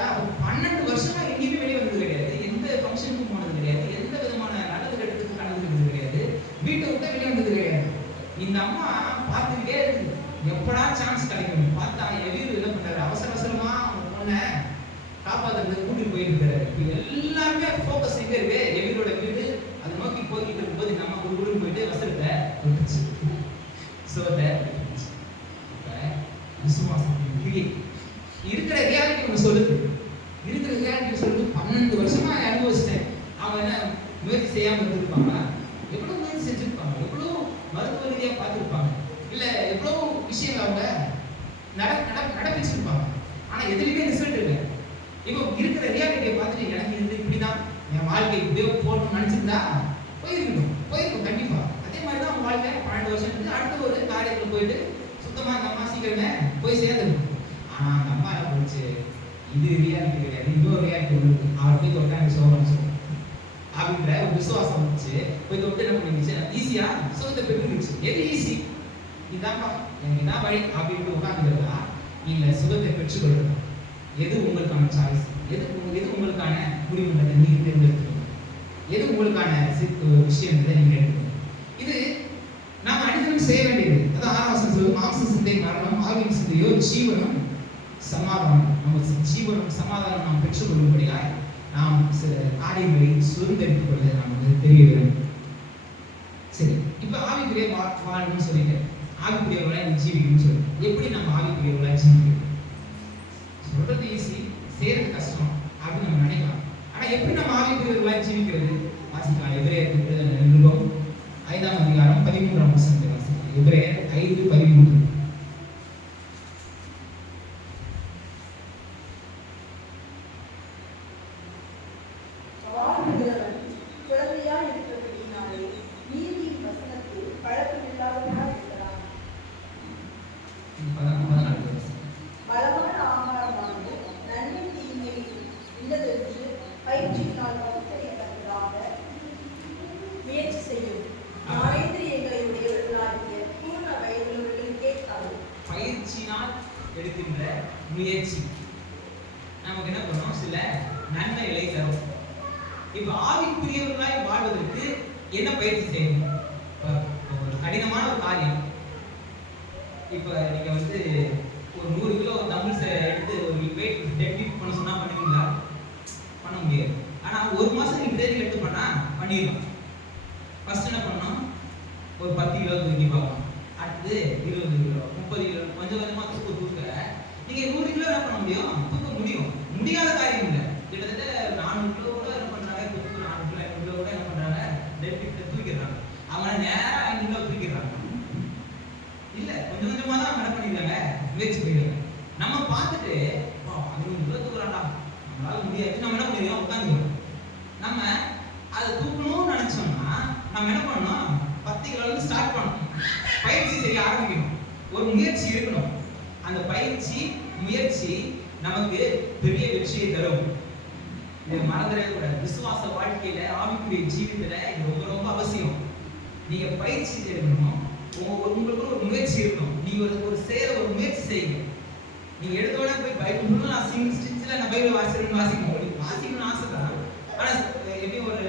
12 வருஷமா எங்கேயுமே வெளியே வந்தது கிடையாது, எந்த ஃபங்க்ஷனுக்கும் போனது கிடையாது, எந்த விதமான நல்லது கெட்டதுக்கு கலந்துக்கிறது கிடையாது, வீட்டை விட்டு வெளியே வந்தது கிடையாது. இந்த அம்மா பார்த்துக்கிட்டே இருக்குது, எப்படா சான்ஸ் கிடைக்கும். பார்த்தா எவ்வளவு என்ன பண்றாரு, அவசர அவசரமா அவங்க பொண்ணை காப்பாற்றுறது கூட்டிட்டு போயிட்டு இருக்காரு. இப்போ எல்லாருமே ஃபோக்கஸ் எங்க இருக்கு, எவ்வளோட வீடு அதை நோக்கி போய்கிட்டு இருக்கும்போது இந்த அம்மா குடுக்குன்னு போயிட்டு வசனத்தை விட்டுச்சு, சோத்தை விட்டுச்சு. விசுவாசத்தின் கிரியை இருக்கிற ரியாலிட்டி ஒன்று சொல்லுது, இருக்கிற ரியாலிட்டி சொல்லுது. 12 வருஷமா அனுபவிச்சிட்டேன். அவங்க என்ன முயற்சி செய்யாமல் இருந்திருப்பாங்களா? எவ்வளவு முயற்சி செஞ்சிருப்பாங்க, எவ்வளவு மருத்துவ ரீதியாக பார்த்துருப்பாங்க, இல்லை எவ்வளவு விஷயங்கள் அவங்க நடப்பிச்சிருப்பாங்க. ஆனால் எதுலையுமே ரிசல்ட் இல்லை. இப்போ இருக்கிற ரியாலிட்டியை பார்த்துட்டு எனக்கு இது இப்படிதான் என் வாழ்க்கை இப்படியோ போகணும்னு நினச்சிருந்தா போயிருக்கும் கண்டிப்பா. அதே மாதிரி தான் அவங்க வாழ்க்கை 12 வருஷத்துக்கு அடுத்த ஒரு காரியத்தில் போயிட்டு சுத்தமாக அந்த அம்மா சீக்கிரமே போய் சேர்ந்துருக்கும். ஆனால் அந்த அம்மா என்ன போச்சு, இது ரியாலிட்டி கிடையாது, இன்னொரு ரியாலிட்டி ஒன்று இருக்கு, அவரை போய் தொட்டா எனக்கு சோகம் சொல்லுவோம் அப்படின்ற ஒரு விசுவாசம் வந்துச்சு. போய் தொட்டு என்ன பண்ணிடுச்சு, ஈஸியா சுகத்தை பெற்றுருச்சு. எது ஈஸி, இதான்ப்பா எனக்கு இதான் வழி அப்படின்னு உட்காந்துருந்தா நீங்க சுகத்தை பெற்றுக்கொள்ளணும். எது உங்களுக்கான சாய்ஸ், எது உங்களுக்கான முடிவுகளை நீங்க தேர்ந்தெடுக்கணும், எது உங்களுக்கான விஷயங்களை நீங்க எடுக்கணும். இது நாம் அடிக்கடி செய்ய வேண்டியது. அதான் 6ஆம் வசனம் சொல்லுது, மாம்ச சிந்தை மரணம், ஆவியின் சிந்தையோ ஜீவனும் சமாதானம். நம்ம ஜீவனும் சமாதானம் நாம் பெற்றுக்கொள்ளும்படியாய் நாம் சில காரியங்களை சுதந்திரித்துக் கொள்ள நாம் தெரிய வேண்டும். சரி, இப்ப ஆவிக்குரிய வாழணும்னு சொல்லிட்டு ஆவிக்குரியவர்களாக ஜீவிக்கணும்னு சொல்லி எப்படி நம்ம ஆவிக்குரியவர்களாக ஜீவிக்கணும் சொல்றது ஈஸி, செய்யறது கஷ்டம் அப்படின்னு நம்ம நினைக்கலாம். ஆனா எப்படி நம்ம ஆவிக்குரியவர்களாக ஜீவிக்கிறது வாசிக்கலாம். எபிரேயர் நிருபம் 5ஆம் அதிகாரம் 13ஆம் வசனத்தை வாசிக்கலாம். எபிரேயர் 5:13. பயிற்சியினால் எடுக்கின்ற முயற்சி நமக்கு என்ன பண்ணும், சில நன்மைகளை தரும். இப்ப ஆவிக்குரியவர்களாய் வாழ்வதற்கு என்ன பயிற்சி செய்யணும்? ஒரு கடினமான ஒரு காரியம். இப்ப நீங்க வந்து ஒரு 100 கிலோ தம்பிள்ஸ் எடுத்து ஒரு வெயிட் டெட்லிஃப்ட் பண்ண சொன்னா பண்ணுவீங்களா? பண்ண முடியாது. ஆனா ஒரு மாசம் நீங்க ட்ரைனிங் எடுத்து பண்ணா பண்ணிடலாம். ஃபர்ஸ்ட் என்ன பண்ணணும், ஒரு 10 கிலோ தூக்கி பார்க்கணும், அடுத்து 20 கிலோ, 30 கிலோ, கொஞ்சம் கொஞ்சமா தூக்க நீங்க 100 கிலோ என்ன பண்ண முடியும், தூக்க முடியும். முடியாத காரியம் இல்லை. கிட்டத்தட்ட 400 கிலோ கூட என்ன பண்றாங்க, 400 கிலோ 500 கிலோ கூட என்ன பண்றாங்க, டெட்லிஃப்ட் தூக்கிடுறாங்க. அவங்க நேரா 5 கிலோ தூக்கிடுறாங்க. இல்ல கொஞ்சம் கொஞ்சமா தான் என்ன பண்ணிடுறாங்க, முயற்சி பண்ணிடுறாங்க. நம்ம பார்த்துட்டு 500 கிலோ தூக்குறாண்டா நம்மளால முடியாது, நம்ம என்ன பண்ணிடுறோம், உட்காந்துக்கிறோம். நம்ம அதை தூக்கணும்னு நினைச்சோம்னா நம்ம என்ன பண்ணணும், 10 கிலோல ஸ்டார்ட் பண்ணணும். பயிற்சி செய்ய ஆரம்பிக்கணும். ஒரு முயற்சி இருக்கணும். அந்த பயிற்சி முயற்சி நமக்கு பெரிய வெற்றியை தரும். இதை மறந்துடவே கூடாது. விசுவாச வாழ்க்கையில ஆவிக்குரிய ஜீவிதத்துல இது ரொம்ப ரொம்ப அவசியம். நீங்க பயிற்சி எடுக்கணும். உங்களுக்கு ஒரு முயற்சி இருக்கணும். நீங்க ஒரு செய்யற ஒரு முயற்சி செய்யுங்க. நீங்க எடுத்தோட போய் பைபிள் ஃபுல்லா நான் சிங்கிள் ஸ்டிச்ல நான் பைபிள் வாசிக்கணும்னு ஆசை தான். ஆனா எப்படி ஒரு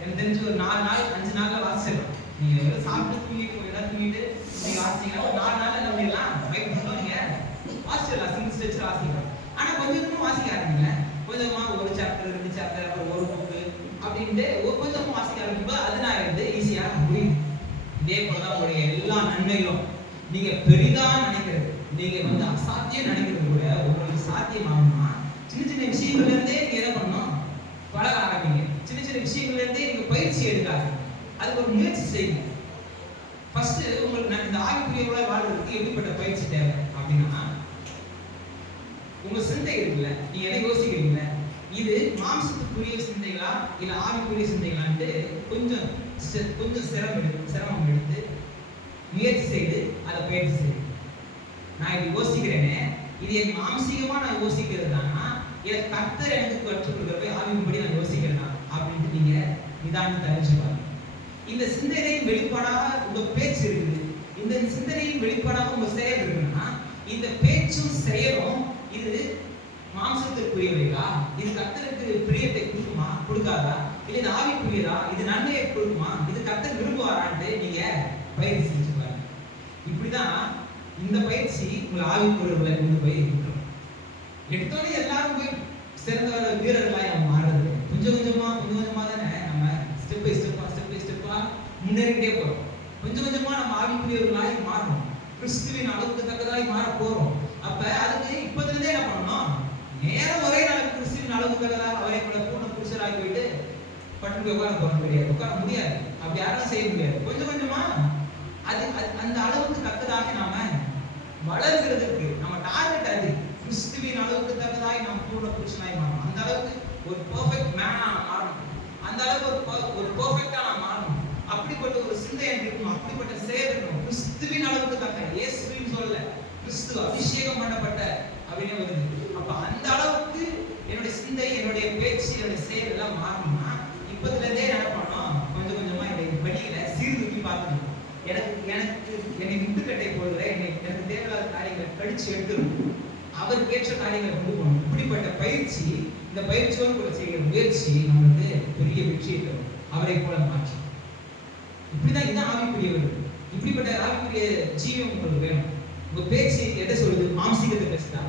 எனக்கு தெரிஞ்சு ஒரு 4 நாள் 5 நாள்ல வாசிச்சிடலாம். நீங்க சாப்பிட்டு தூங்கிட்டு தூங்கிட்டு நீங்க வாசிச்சீங்கன்னா ஒரு 4 நாள்ல என்ன பண்ணிடலாம், பைபிள் ஃபுல்லா நீங்க வாசிச்சிடலாம், சிங்கிள் ஸ்டிச்ல வாசிக்கலாம். ஆனா கொஞ்சம் வாசிக்க ஆரம்பிங்க. கொஞ்சமா ஒரு சாப்டர் 2 சாப்டர் அப்புறம் ஒரு புக்கு அப்படின்ட்டு கொஞ்சமா வாசிக்க ஆரம்பிக்கும்போது அது நான் வந்து ஈஸியா புரியும். இதே போலதான் உங்களுடைய எல்லா நன்மைகளும் நீங்க பெரிதா நினைக்கிறது, நீங்க வந்து அசாத்தியம் நினைக்கிறது கூட உங்களுக்கு சாத்தியமாகுமா? சின்ன சின்ன விஷயங்கள்ல இருந்தே நீங்க என்ன பண்ணணும், பழக ஆரம்பிங்க. சின்ன சின்ன விஷயங்கள்ல இருந்தே நீங்க பயிற்சி எடுக்காது, அதுக்கு ஒரு முயற்சி செய்யுங்க. ஃபர்ஸ்ட் உங்களுக்கு இந்த ஆவிக்குரியவர்களாக வாழ்றதுக்கு எப்படிப்பட்ட பயிற்சி தேவை அப்படின்னா, உங்க சிந்தை இருக்குல்ல, நீங்க எதை யோசிக்கிறீங்க, இது மாம்சத்துக்குரிய சிந்தைகளா இல்ல ஆவிக்குரிய சிந்தைகளான்ட்டு கொஞ்சம் கொஞ்சம் சிரமம் எடுத்து முயற்சி செய்து அதை பயிற்சி செய்து, நான் இது யோசிக்கிறேனே, இது என் மாம்சீகமா நான் யோசிக்கிறது தானா, இல்ல கர்த்தர் எனக்கு கற்றுக் கொடுக்கிறப்ப ஆவியின்படி நான் யோசிக்கிறேனா அப்படின்ட்டு நீங்க நிதானத்தை அறிஞ்சு பாருங்க. இந்த சிந்தனையின் வெளிப்பாடாக உங்க பேச்சு இருக்குது, இந்த சிந்தனையின் வெளிப்பாடாக உங்க செயல் இருக்குன்னா, இந்த பேச்சும் செயலும் இது மாம்சத்திற்குரியவைகளா, இது கர்த்தருக்கு பிரியத்தை கொடுக்குமா கொடுக்காதா, இல்ல இது ஆவிக்குரியதா, இது நன்மையை கொடுக்குமா, இது கர்த்தர் விரும்புவாரான்ட்டு நீங்க பயிற்சி செஞ்சு பாருங்க. இப்படிதான் இந்த பயிற்சி உங்களை ஆவிக்குரியவர்களை கொண்டு போய் விட்டுரும். எடுத்தோடனே எல்லாரும் போய் சிறந்த வீரர்களாய் அவங்க மாறுறது கொஞ்சம் கொஞ்சமா தானே நம்ம ஸ்டெப் பை ஸ்டெப்பா முன்னேறிக்கிட்டே போறோம். கொஞ்சம் கொஞ்சமா நம்ம ஆவிக்குரியவர்களாய் மாறணும், கிறிஸ்துவின் அளவுக்கு தக்கதாய் மாற போறோம். அப்ப அதுக்கு இப்பத்துல இருந்தே என்ன பண்ணணும், நேரம் ஒரே நாளுக்கு கிறிஸ்துவின் அளவுக்கு தக்கதாக அவரை கூட பூர்ண புருஷராகி போயிட்டு பட்டு உட்கார போறது கிடையாது, உட்கார முடியாது, அப்படி யாரும் செய்ய முடியாது. கொஞ்சம் கொஞ்சமா அது அந்த அளவுக்கு தக்கதாக நாம வளர்கிறதுக்கு நம்ம டார்கெட் அது கிறிஸ்துவின் அளவுக்கு தக்கதாய் நாம் பூர்ண புருஷனாய் மாறணும். அந்த அளவுக்கு ஒரு பெர்ஃபெக்ட் மேனா மாறணும், அந்த அளவுக்கு ஒரு பெர்ஃபெக்ட்டா நான் மாறணும். அப்படிப்பட்ட ஒரு சிந்தை இருக்கணும், அப்படிப்பட்ட செயல் இருக்கணும். கிறிஸ்துவின் அளவுக்கு தக்க, இயேசுவின் சொல்ல கிறிஸ்து அபிஷேகம் பண்ணப்பட்ட அப்படின்னு வருது. அப்ப அந்த அளவுக்கு என்னுடைய சிந்தை, என்னுடைய பேச்சு, என்னுடைய செயல் எல்லாம் மாறணும்னா இப்பத்துல இருந்தே என்ன பண்ணணும், கொஞ்சம் கொஞ்சமா என்னுடைய வழியில சீர்தூக்கி பார்க்கணும். என்னை முட்டுக்கட்டை போடுற எனக்கு தேவையில்லாத காரியங்களை கழிச்சு எடுத்துடும், அவருக்கு ஏற்ற காரியங்களை கொண்டு போகணும். இப்படிப்பட்ட பயிற்சி, இந்த பயிற்சியோடு கூட செய்கிற முயற்சி நம்மளுக்கு பெரிய வெற்றியை தரும், அவரை போல மாற்றி. இப்படிதான் இதுதான் ஆவிக்குரியவர்கள். இப்படிப்பட்ட ஆவிக்குரிய ஜீவம் உங்களுக்கு வேணும். உங்க பேச்சு எதை சொல்லுது, மாம்சீகத்தை பேசுதா,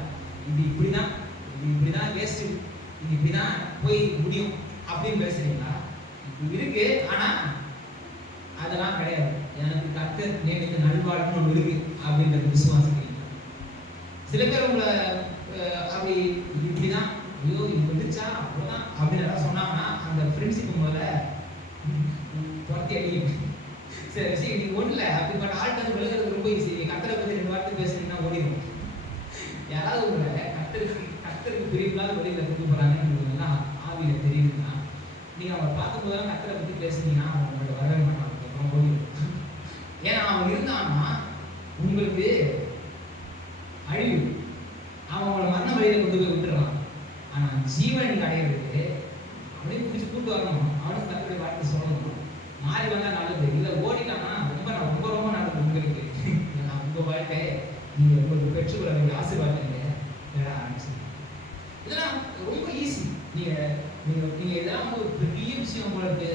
இது இப்படிதான் வேஸ்ட், இது இப்படிதான் போய் முடியும் அப்படின்னு பேசுறீங்களா, இது இருக்கு ஆனா அதெல்லாம் கிடையாது, எனக்கு கர்த்தர் நியமித்த நல்வாழ்வு ஒன்று இருக்கு அப்படின்றது விசுவாசிக்கிறீங்க. சில பேர் உங்களை அப்படி இப்படிதான் ஐயோ இது வந்துச்சா அவ்வளோதான் அப்படின்னு சொன்னாங்கன்னா அந்த ஃப்ரெண்ட்ஷிப் முதல்ல துரத்தி அடியும். சரி நீங்க ஒண்ணுல அப்படிப்பட்ட ஆட்கள் விழுகிறது ரொம்ப ஈஸி. நீங்க கர்த்தரை பத்தி 2 வார்த்தை பேசுறீங்கன்னா ஓடிடும். யாராவது உங்களை கர்த்தருக்கு பிரிவுலாம் வெளியில கொண்டு போறாங்கன்னு ஆவியில தெரியுதுன்னா நீங்க அவங்களை பார்க்கும் போதெல்லாம் கர்த்தரை பத்தி பேசுனீங்கன்னா அவங்களோட வரவே மாட்டாங்க, அப்புறம் ஓடிடும். ஏன்னா அவன் இருந்தான்னா உங்களுக்கு அழிவு, அவங்கள மரண வழியில கொண்டு போய் விட்டுறான். ஆனா ஜீவன் நீங்க அடையிறதுக்கு அப்படியே பிடிச்சி கூட்டு வரணும், அவனுக்கு கர்த்தருடைய வார்த்தை சொல்லணும். மாறி வந்தா நல்லது, இல்ல ஓடிட்டானா ரொம்ப நல்லது உங்களுக்கு. உங்க வாழ்க்கை நீங்க உங்களுக்கு பெற்றுக்கொள்ள வேண்டிய ஆசீர்வாதத்தை ஆரம்பிச்சு. இதெல்லாம் ரொம்ப ஈஸி. நீங்க இதெல்லாம் ஒரு பெரிய விஷயம் உங்களுக்கு,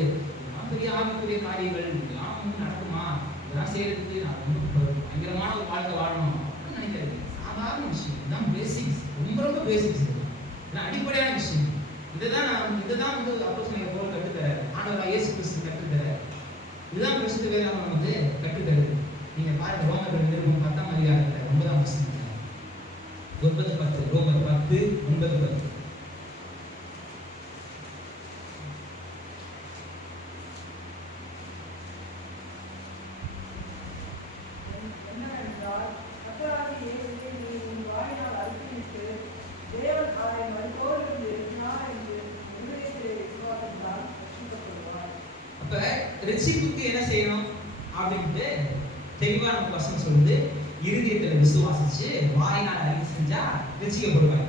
பெரிய ஆவிக்குரிய காரியங்கள் இதெல்லாம் நடக்குமா, இதெல்லாம் செய்யறதுக்கு நான் ரொம்ப பயங்கரமான ஒரு வாழ்க்கை வாழணும் அப்படின்னு நினைக்கிறது சாதாரண விஷயம். இதுதான் பேசிக்ஸ், ரொம்ப பேசிக்ஸ், இதெல்லாம் அடிப்படையான விஷயம். இதுதான் அப்போஸ்தலனாகிய பவுல் கற்றுத்தரார், ஆண்டவராகிய இயேசு கிறிஸ்து கற்றுத்தரார். இதுதான் பரிசுத்த வேதாகமம் வந்து கற்றுத்தருது. நீங்க பாருங்க, ரோமர் 10ஆம் அதிகாரத்துல 9ஆம் வசனத்துல 9:10, ரோமர் 10:9-10. ரட்சிப்புக்கு என்ன செய்யணும் அப்படின்ட்டு தெளிவா நம்ம வசனம் சொல்லுது. இருதயத்துல விசுவாசிச்சு வாயினால் அறிக்கை செஞ்சா ரட்சிக்கப்படுவாங்க.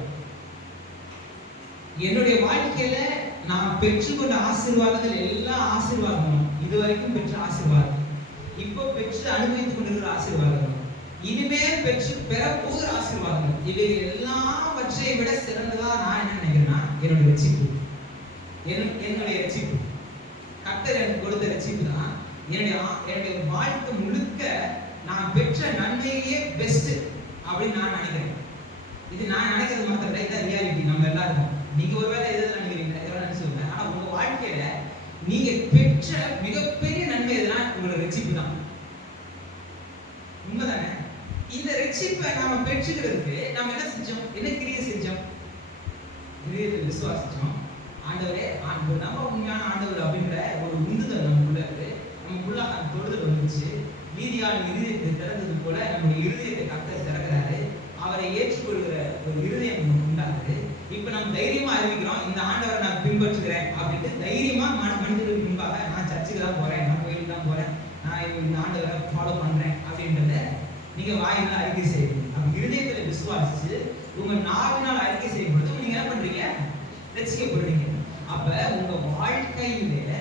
என்னுடைய வாழ்க்கையில நான் பெற்றுக்கொண்ட ஆசீர்வாதங்கள் எல்லா ஆசீர்வாதங்களும், இதுவரைக்கும் பெற்ற ஆசீர்வாதம், இப்போ பெற்று அனுபவித்துக் கொண்டிருக்கிற ஆசீர்வாதங்கள், இனிமேல் பெற போகிற ஆசீர்வாதங்கள், இவை எல்லாவற்றை விட சிறந்ததா நான் என்ன நினைக்கிறேன்னா என்னுடைய ரட்சிப்பு. என்னுடைய ரட்சிப்பு கர்த்தர் எனக்கு கொடுத்த ரட்சிப்பு தான் என்னுடைய வாழ்க்கை முழுக்க நான் பெற்ற நன்மையே பெஸ்ட் அப்படின்னு நான் நினைக்கிறேன். இது நான் நினைக்கிறது மாத்திரம் இல்லை, இதான் ரியாலிட்டி. நம்ம எல்லாருக்கும் நீங்க ஒருவேளை எதை நினைக்கிறீங்க, எதெல்லாம் நினைச்சுங்க. ஆனா உங்க வாழ்க்கையில நீங்க பெற்ற மிகப்பெரிய நன்மை எதுனா உங்களோட ரட்சிப்பு தான். உண்மைதானே? இந்த ரட்சிப்பை நாம பெற்றுக்கிறதுக்கு நாம என்ன செஞ்சோம், என்ன கிரியை செஞ்சோம், கிரியத்தை விசுவாசிச்சோம். ஆண்டவரே, நம்ம உண்மையான ஆண்டவர் அப்படின்ற ஒரு உந்துதல் நமக்குள்ள இருக்கு. நமக்குள்ள அந்த தொடுதல் வந்துச்சு. நீதியான இருதயத்தை திறந்தது போல நம்முடைய இருதயத்தை கர்த்தர் திறக்கிறாரு. அவரை ஏற்றுக்கொள்கிற ஒரு இருதயம் இப்ப நம்ம தைரியமா அறிவிக்கிறோம், இந்த ஆண்டவரை நான் பின்பற்றுகிறேன் அப்படின்ட்டு தைரியமா மனிதர்களுக்கு முன்பாக நான் சர்ச்சுக்கு தான் போறேன், நான் கோயிலுக்கு தான் போறேன், நான் இந்த ஆண்டவரை ஃபாலோ பண்றேன் அப்படின்றத நீங்க வாயினால் அறிக்கை செய்யுங்க. அப்ப இருதயத்துல விசுவாசிச்சு உங்க நாவினால் அறிக்கை செய்யும் பொழுது நீங்க என்ன பண்றீங்க? ரட்சிக்கப்படுறீங்க. அப்ப உங்க வாழ்க்கையில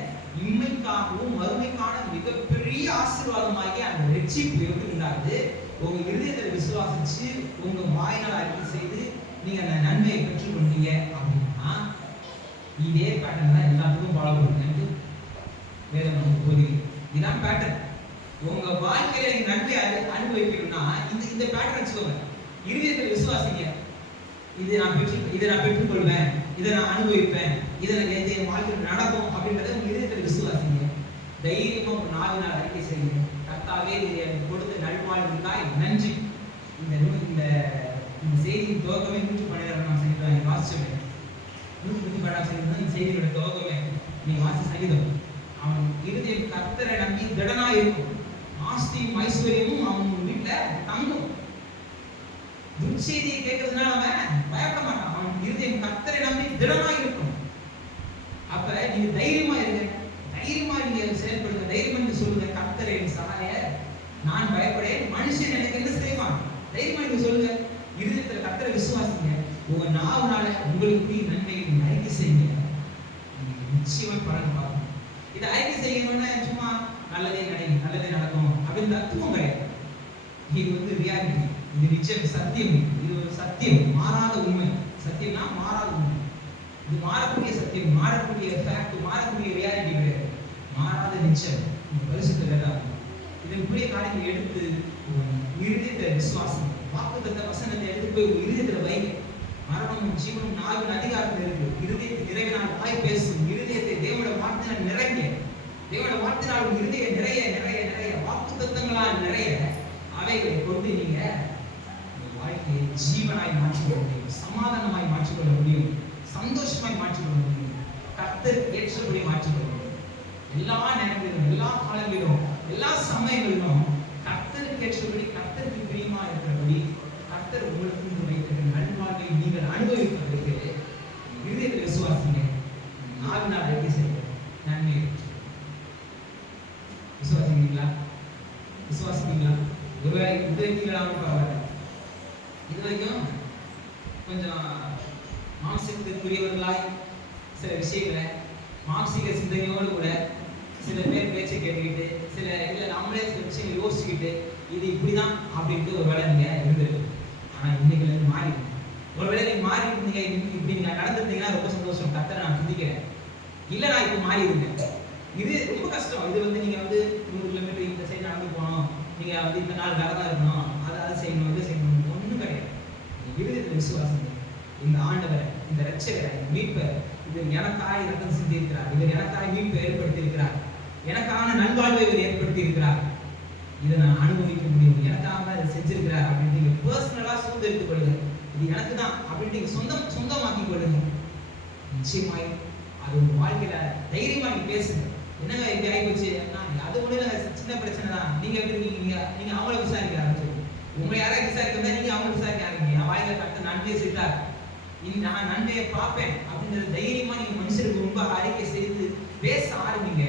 இம்மைக்காகவும் மறுமைக்கான மிகப்பெரிய ஆசீர்வாதமாகி அந்த ரட்சிப்பு எப்படி உண்டாகுது? உங்க இருதயத்துல விசுவாசிச்சு உங்க வாயினால் அறிக்கை செய்து நீங்க அந்த நன்மையை பெற்றுக்கொண்டீங்க அப்படின்னா இதே பேட்டர்ன் தான் எல்லாத்துக்கும் ஃபாலோ பண்ணுங்க. வேதம் நமக்கு போதிக்குது. இதான் பேட்டர்ன். உங்க வாழ்க்கையில நீங்க நன்மை அனுபவிக்கணும்னா இந்த பேட்டர்ன் வச்சுக்கோங்க. இருதயத்துல விசுவாசிங்க, இதை நான் பெற்றுக்கொள்வேன், இதை நான் அனுபவிப்பேன், இதை என் வாழ்க்கையில் நடக்கும் அப்படின்றத உங்க இதயத்தில் விசுவாசிங்க. தைரியமா உங்க நாவினால் அறிக்கை செய்யுங்க. கர்த்தாவே இது எனக்கு கொடுத்த நல்வாழ்வுக்காய் நன்றி. இந்த செய்தியின் துவக்கமே 112 சங்கீதம் வாசிச்சேன். 112 சங்கீதம் இந்த செய்தியோட துவக்கமே நீ வாசி சங்கீதம். அவன் இருதயம் கர்த்தரை நம்பி திடனா இருக்கும், ஆஸ்தியும் ஐஸ்வர்யமும் அவன் வீட்டுல தங்கும். துர்ச்செய்தியை கேட்கறதுனால அவன் பயப்பட மாட்டான். அவன் இருதயம் கர்த்தரை நம்பி திடமா இருக்கும். அப்ப நீங்க தைரியமா இருங்க, தைரியமா நீங்க செயல்படுங்க, தைரியமா நீங்க சொல்லுங்க, கர்த்தரை சகாய, நான் பயப்படேன், மனுஷன் எனக்கு என்ன செய்வான்? தைரியமா நீங்க சொல்லுங்க. இருதயத்துல கர்த்தரை விசுவாசிங்க. உங்க நாவுனால உங்களுக்கு நன்மையை நீங்க அறிக்கை செய்யுங்க. நிச்சயமா பலன் பார்க்கணும். இதை அறிக்கை செய்யணும்னா சும்மா நல்லதே நடக்கும் அப்படின்னு தத்துவம் கிடையாது. இது ரியாலிட்டி, இது நிச்சயம் சத்தியம். இது ஒரு சத்தியம், மாறாத உண்மை. சத்தியம்னா மாறாத உண்மை. இது மாறக்கூடிய சத்தியம், மாறக்கூடிய ஃபேக்ட், மாறக்கூடிய ரியாலிட்டி கிடையாது. மாறாத நிச்சயம் இந்த பரிசுத்த வேதம். இதற்குரிய காரியங்களை எடுத்து இருதயத்தை விசுவாசம், வாக்குத்தத்த வசனத்தை எடுத்து போய் இருதயத்துல வைங்க. மரணமும் ஜீவனும் நாவின் அதிகாரத்தில் இருக்கு. இருதயத்தை நிறைவினால் வாய் பேசும். இருதயத்தை தேவனோட வார்த்தையினால் நிறைங்க. தேவனோட வார்த்தையினால் இருதய நிறைய நிறைய நிறைய வாக்குத்தத்தங்களால் நிறைய அவைகளை கொண்டு நீங்க வாழ்க்கையை ஜீவனாய் மாற்றிக்கொள்ள முடியும், சமாதானமாய் மாற்றிக்கொள்ள முடியும், சந்தோஷமாய் மாற்றிக்கொள்ள முடியும், கர்த்தருக்கு ஏற்றபடி மாற்றிக்கொள்ள முடியும். எல்லா நேரங்களிலும், எல்லா காலங்களிலும், எல்லா சமயங்களிலும் கர்த்தருக்கு ஏற்றபடி, கர்த்தருக்கு பிரியமா இருக்கிறபடி, கர்த்தர் உங்களுக்கு வைத்திருக்கிற நல்வாழ்வை நீங்கள் அனுபவிப்பதற்கு இருதயத்தில் விசுவாசிங்க. நாவினால் அறிக்கை செய்ய நன்மை. விசுவாசிக்கிறீங்களா? விசுவாசிக்கிறீங்களா? ஒருவேளை உதவிக்கலாம்னு பரவாயில்ல, இது வரைக்கும் கொஞ்சம் மாம்சத்துக்குரியவர்களாய் சில விஷயங்களை மாம்சிக சிந்தனையோடு கூட சில பேர் பேச்சை கேட்டுக்கிட்டு, சில இல்லை நம்மளே சில விஷயங்களை யோசிச்சுக்கிட்டு இது இப்படிதான் அப்படின்ட்டு ஒரு வேலை நீங்க இருந்திருக்கு. ஆனா இன்னைக்குல இருந்து மாறி, ஒருவேளை நீங்க மாறி இருந்தீங்க, இப்படி நீங்க நடந்துருந்தீங்கன்னா ரொம்ப சந்தோஷம், கர்த்தரை நான் சிந்திக்கிறேன். இல்லை நான் இப்போ மாறி இருக்கேன். இது ரொம்ப கஷ்டம். இது நீங்க 100 கிலோமீட்டர் இந்த சைடு நடந்து போகணும், நீங்க இந்த நாள் வேலை தான் இருக்கணும், அதை செய்யணும், இதை செய்யணும், ஒன்றும் கிடையாது. இருதயத்தில் விசுவாசம். இந்த ஆண்டவர், இந்த ரட்சகரை, மீட்பர், இவர் எனக்காய் ரத்தம் சிந்தி இருக்கிறார், இவர் எனக்காய் மீட்பை ஏற்படுத்தி இருக்கிறார், எனக்கான நல்வாழ்வை இவர் ஏற்படுத்தி இருக்கிறார், இதை நான் அனுபவிக்க முடியும், எனக்காக இதை செஞ்சிருக்கிறார் அப்படின்னு நீங்க பர்சனலா சுதந்திரித்துக் கொள்ளுங்க. இது எனக்கு தான் அப்படின்னு நீங்க சொந்தமாக்கி கொள்ளுங்க. நிச்சயமாய் அது உங்க வாழ்க்கையில தைரியமா நீங்க பேசுங்க. என்னங்க இப்படி ஆகி போச்சு, அது ஒண்ணு சின்ன பிரச்சனை தான், நீங்க எப்படி நீங்க அவங்கள விசாரிக்க ஆரம்பிச்சு, உங்களை யாராவது விசாரிக்க நீங்க அவங்களை விசாரிக்க ஆரம்பிங்க. என் வாயில கர்த்தர் நன்மையை செய்தார், இனி நான் நன்மையை பார்ப்பேன் அப்படின்ற தைரியமா நீங்க மனுஷருக்கு முன்பாக அறிக்கை செய்து பேச ஆரம்பிங்க.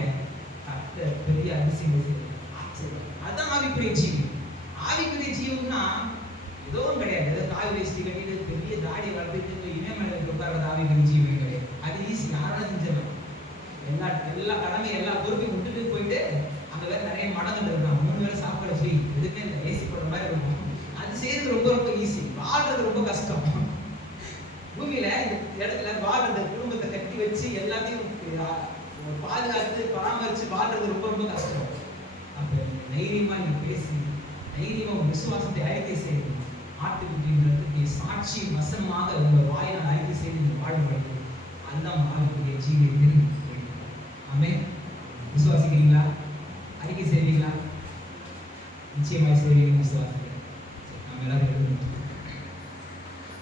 கர்த்தர் பெரிய அதிசயம் செய்வார். அதான் ஆவிக்குரிய ஜீவன். ஆவிக்குரிய ஜீவன்னா ஏதோ கிடையாது, ஏதோ காய் வேஷ்டி கட்டிட்டு பெரிய தாடி வளர்த்துட்டு இணையமேல உட்கார்றது ஆவிக்குரிய ஜீவன் கிடையாது. அது ஈஸி, யாராலும் செஞ்சிடலாம். எல்லா கடமையும் எல்லா பொறுப்பையும் விட்டுட்டு போயிட்டு அங்க வேற நிறைய மடங்கள் இருக்காங்க, 3 வேளை சாப்பிட ஃப்ரீ, எதுவுமே இந்த ஏசி போடுற மாதிரி இருக்கும். அது செய்யறது ரொம்ப ரொம்ப ஈஸி, வாழ்றது ரொம்ப கஷ்டம். பூமியில இந்த இடத்துல வாழ்றது, குடும்பத்தை கட்டி வச்சு எல்லாத்தையும் பாதுகாத்து பராமரிச்சு வாழ்றது ரொம்ப ரொம்ப கஷ்டம். அப்ப தைரியமா நீங்க பேசி, தைரியமா விசுவாசத்தை அறிக்கை செய்யுங்க. ஆட்டுக்குட்டின்றதுக்கு சாட்சி வசனமாக உங்க வாயினால் அறிக்கை செய்து நீங்க வாழ வேண்டும். அதுதான் ஆவிக்குரிய ஜீவியத்தின். ஆமென். விசுவாசிக்கிறீங்களா? அறிக்கை செய்வீங்களா? நிச்சயமாய் செய்வீங்க.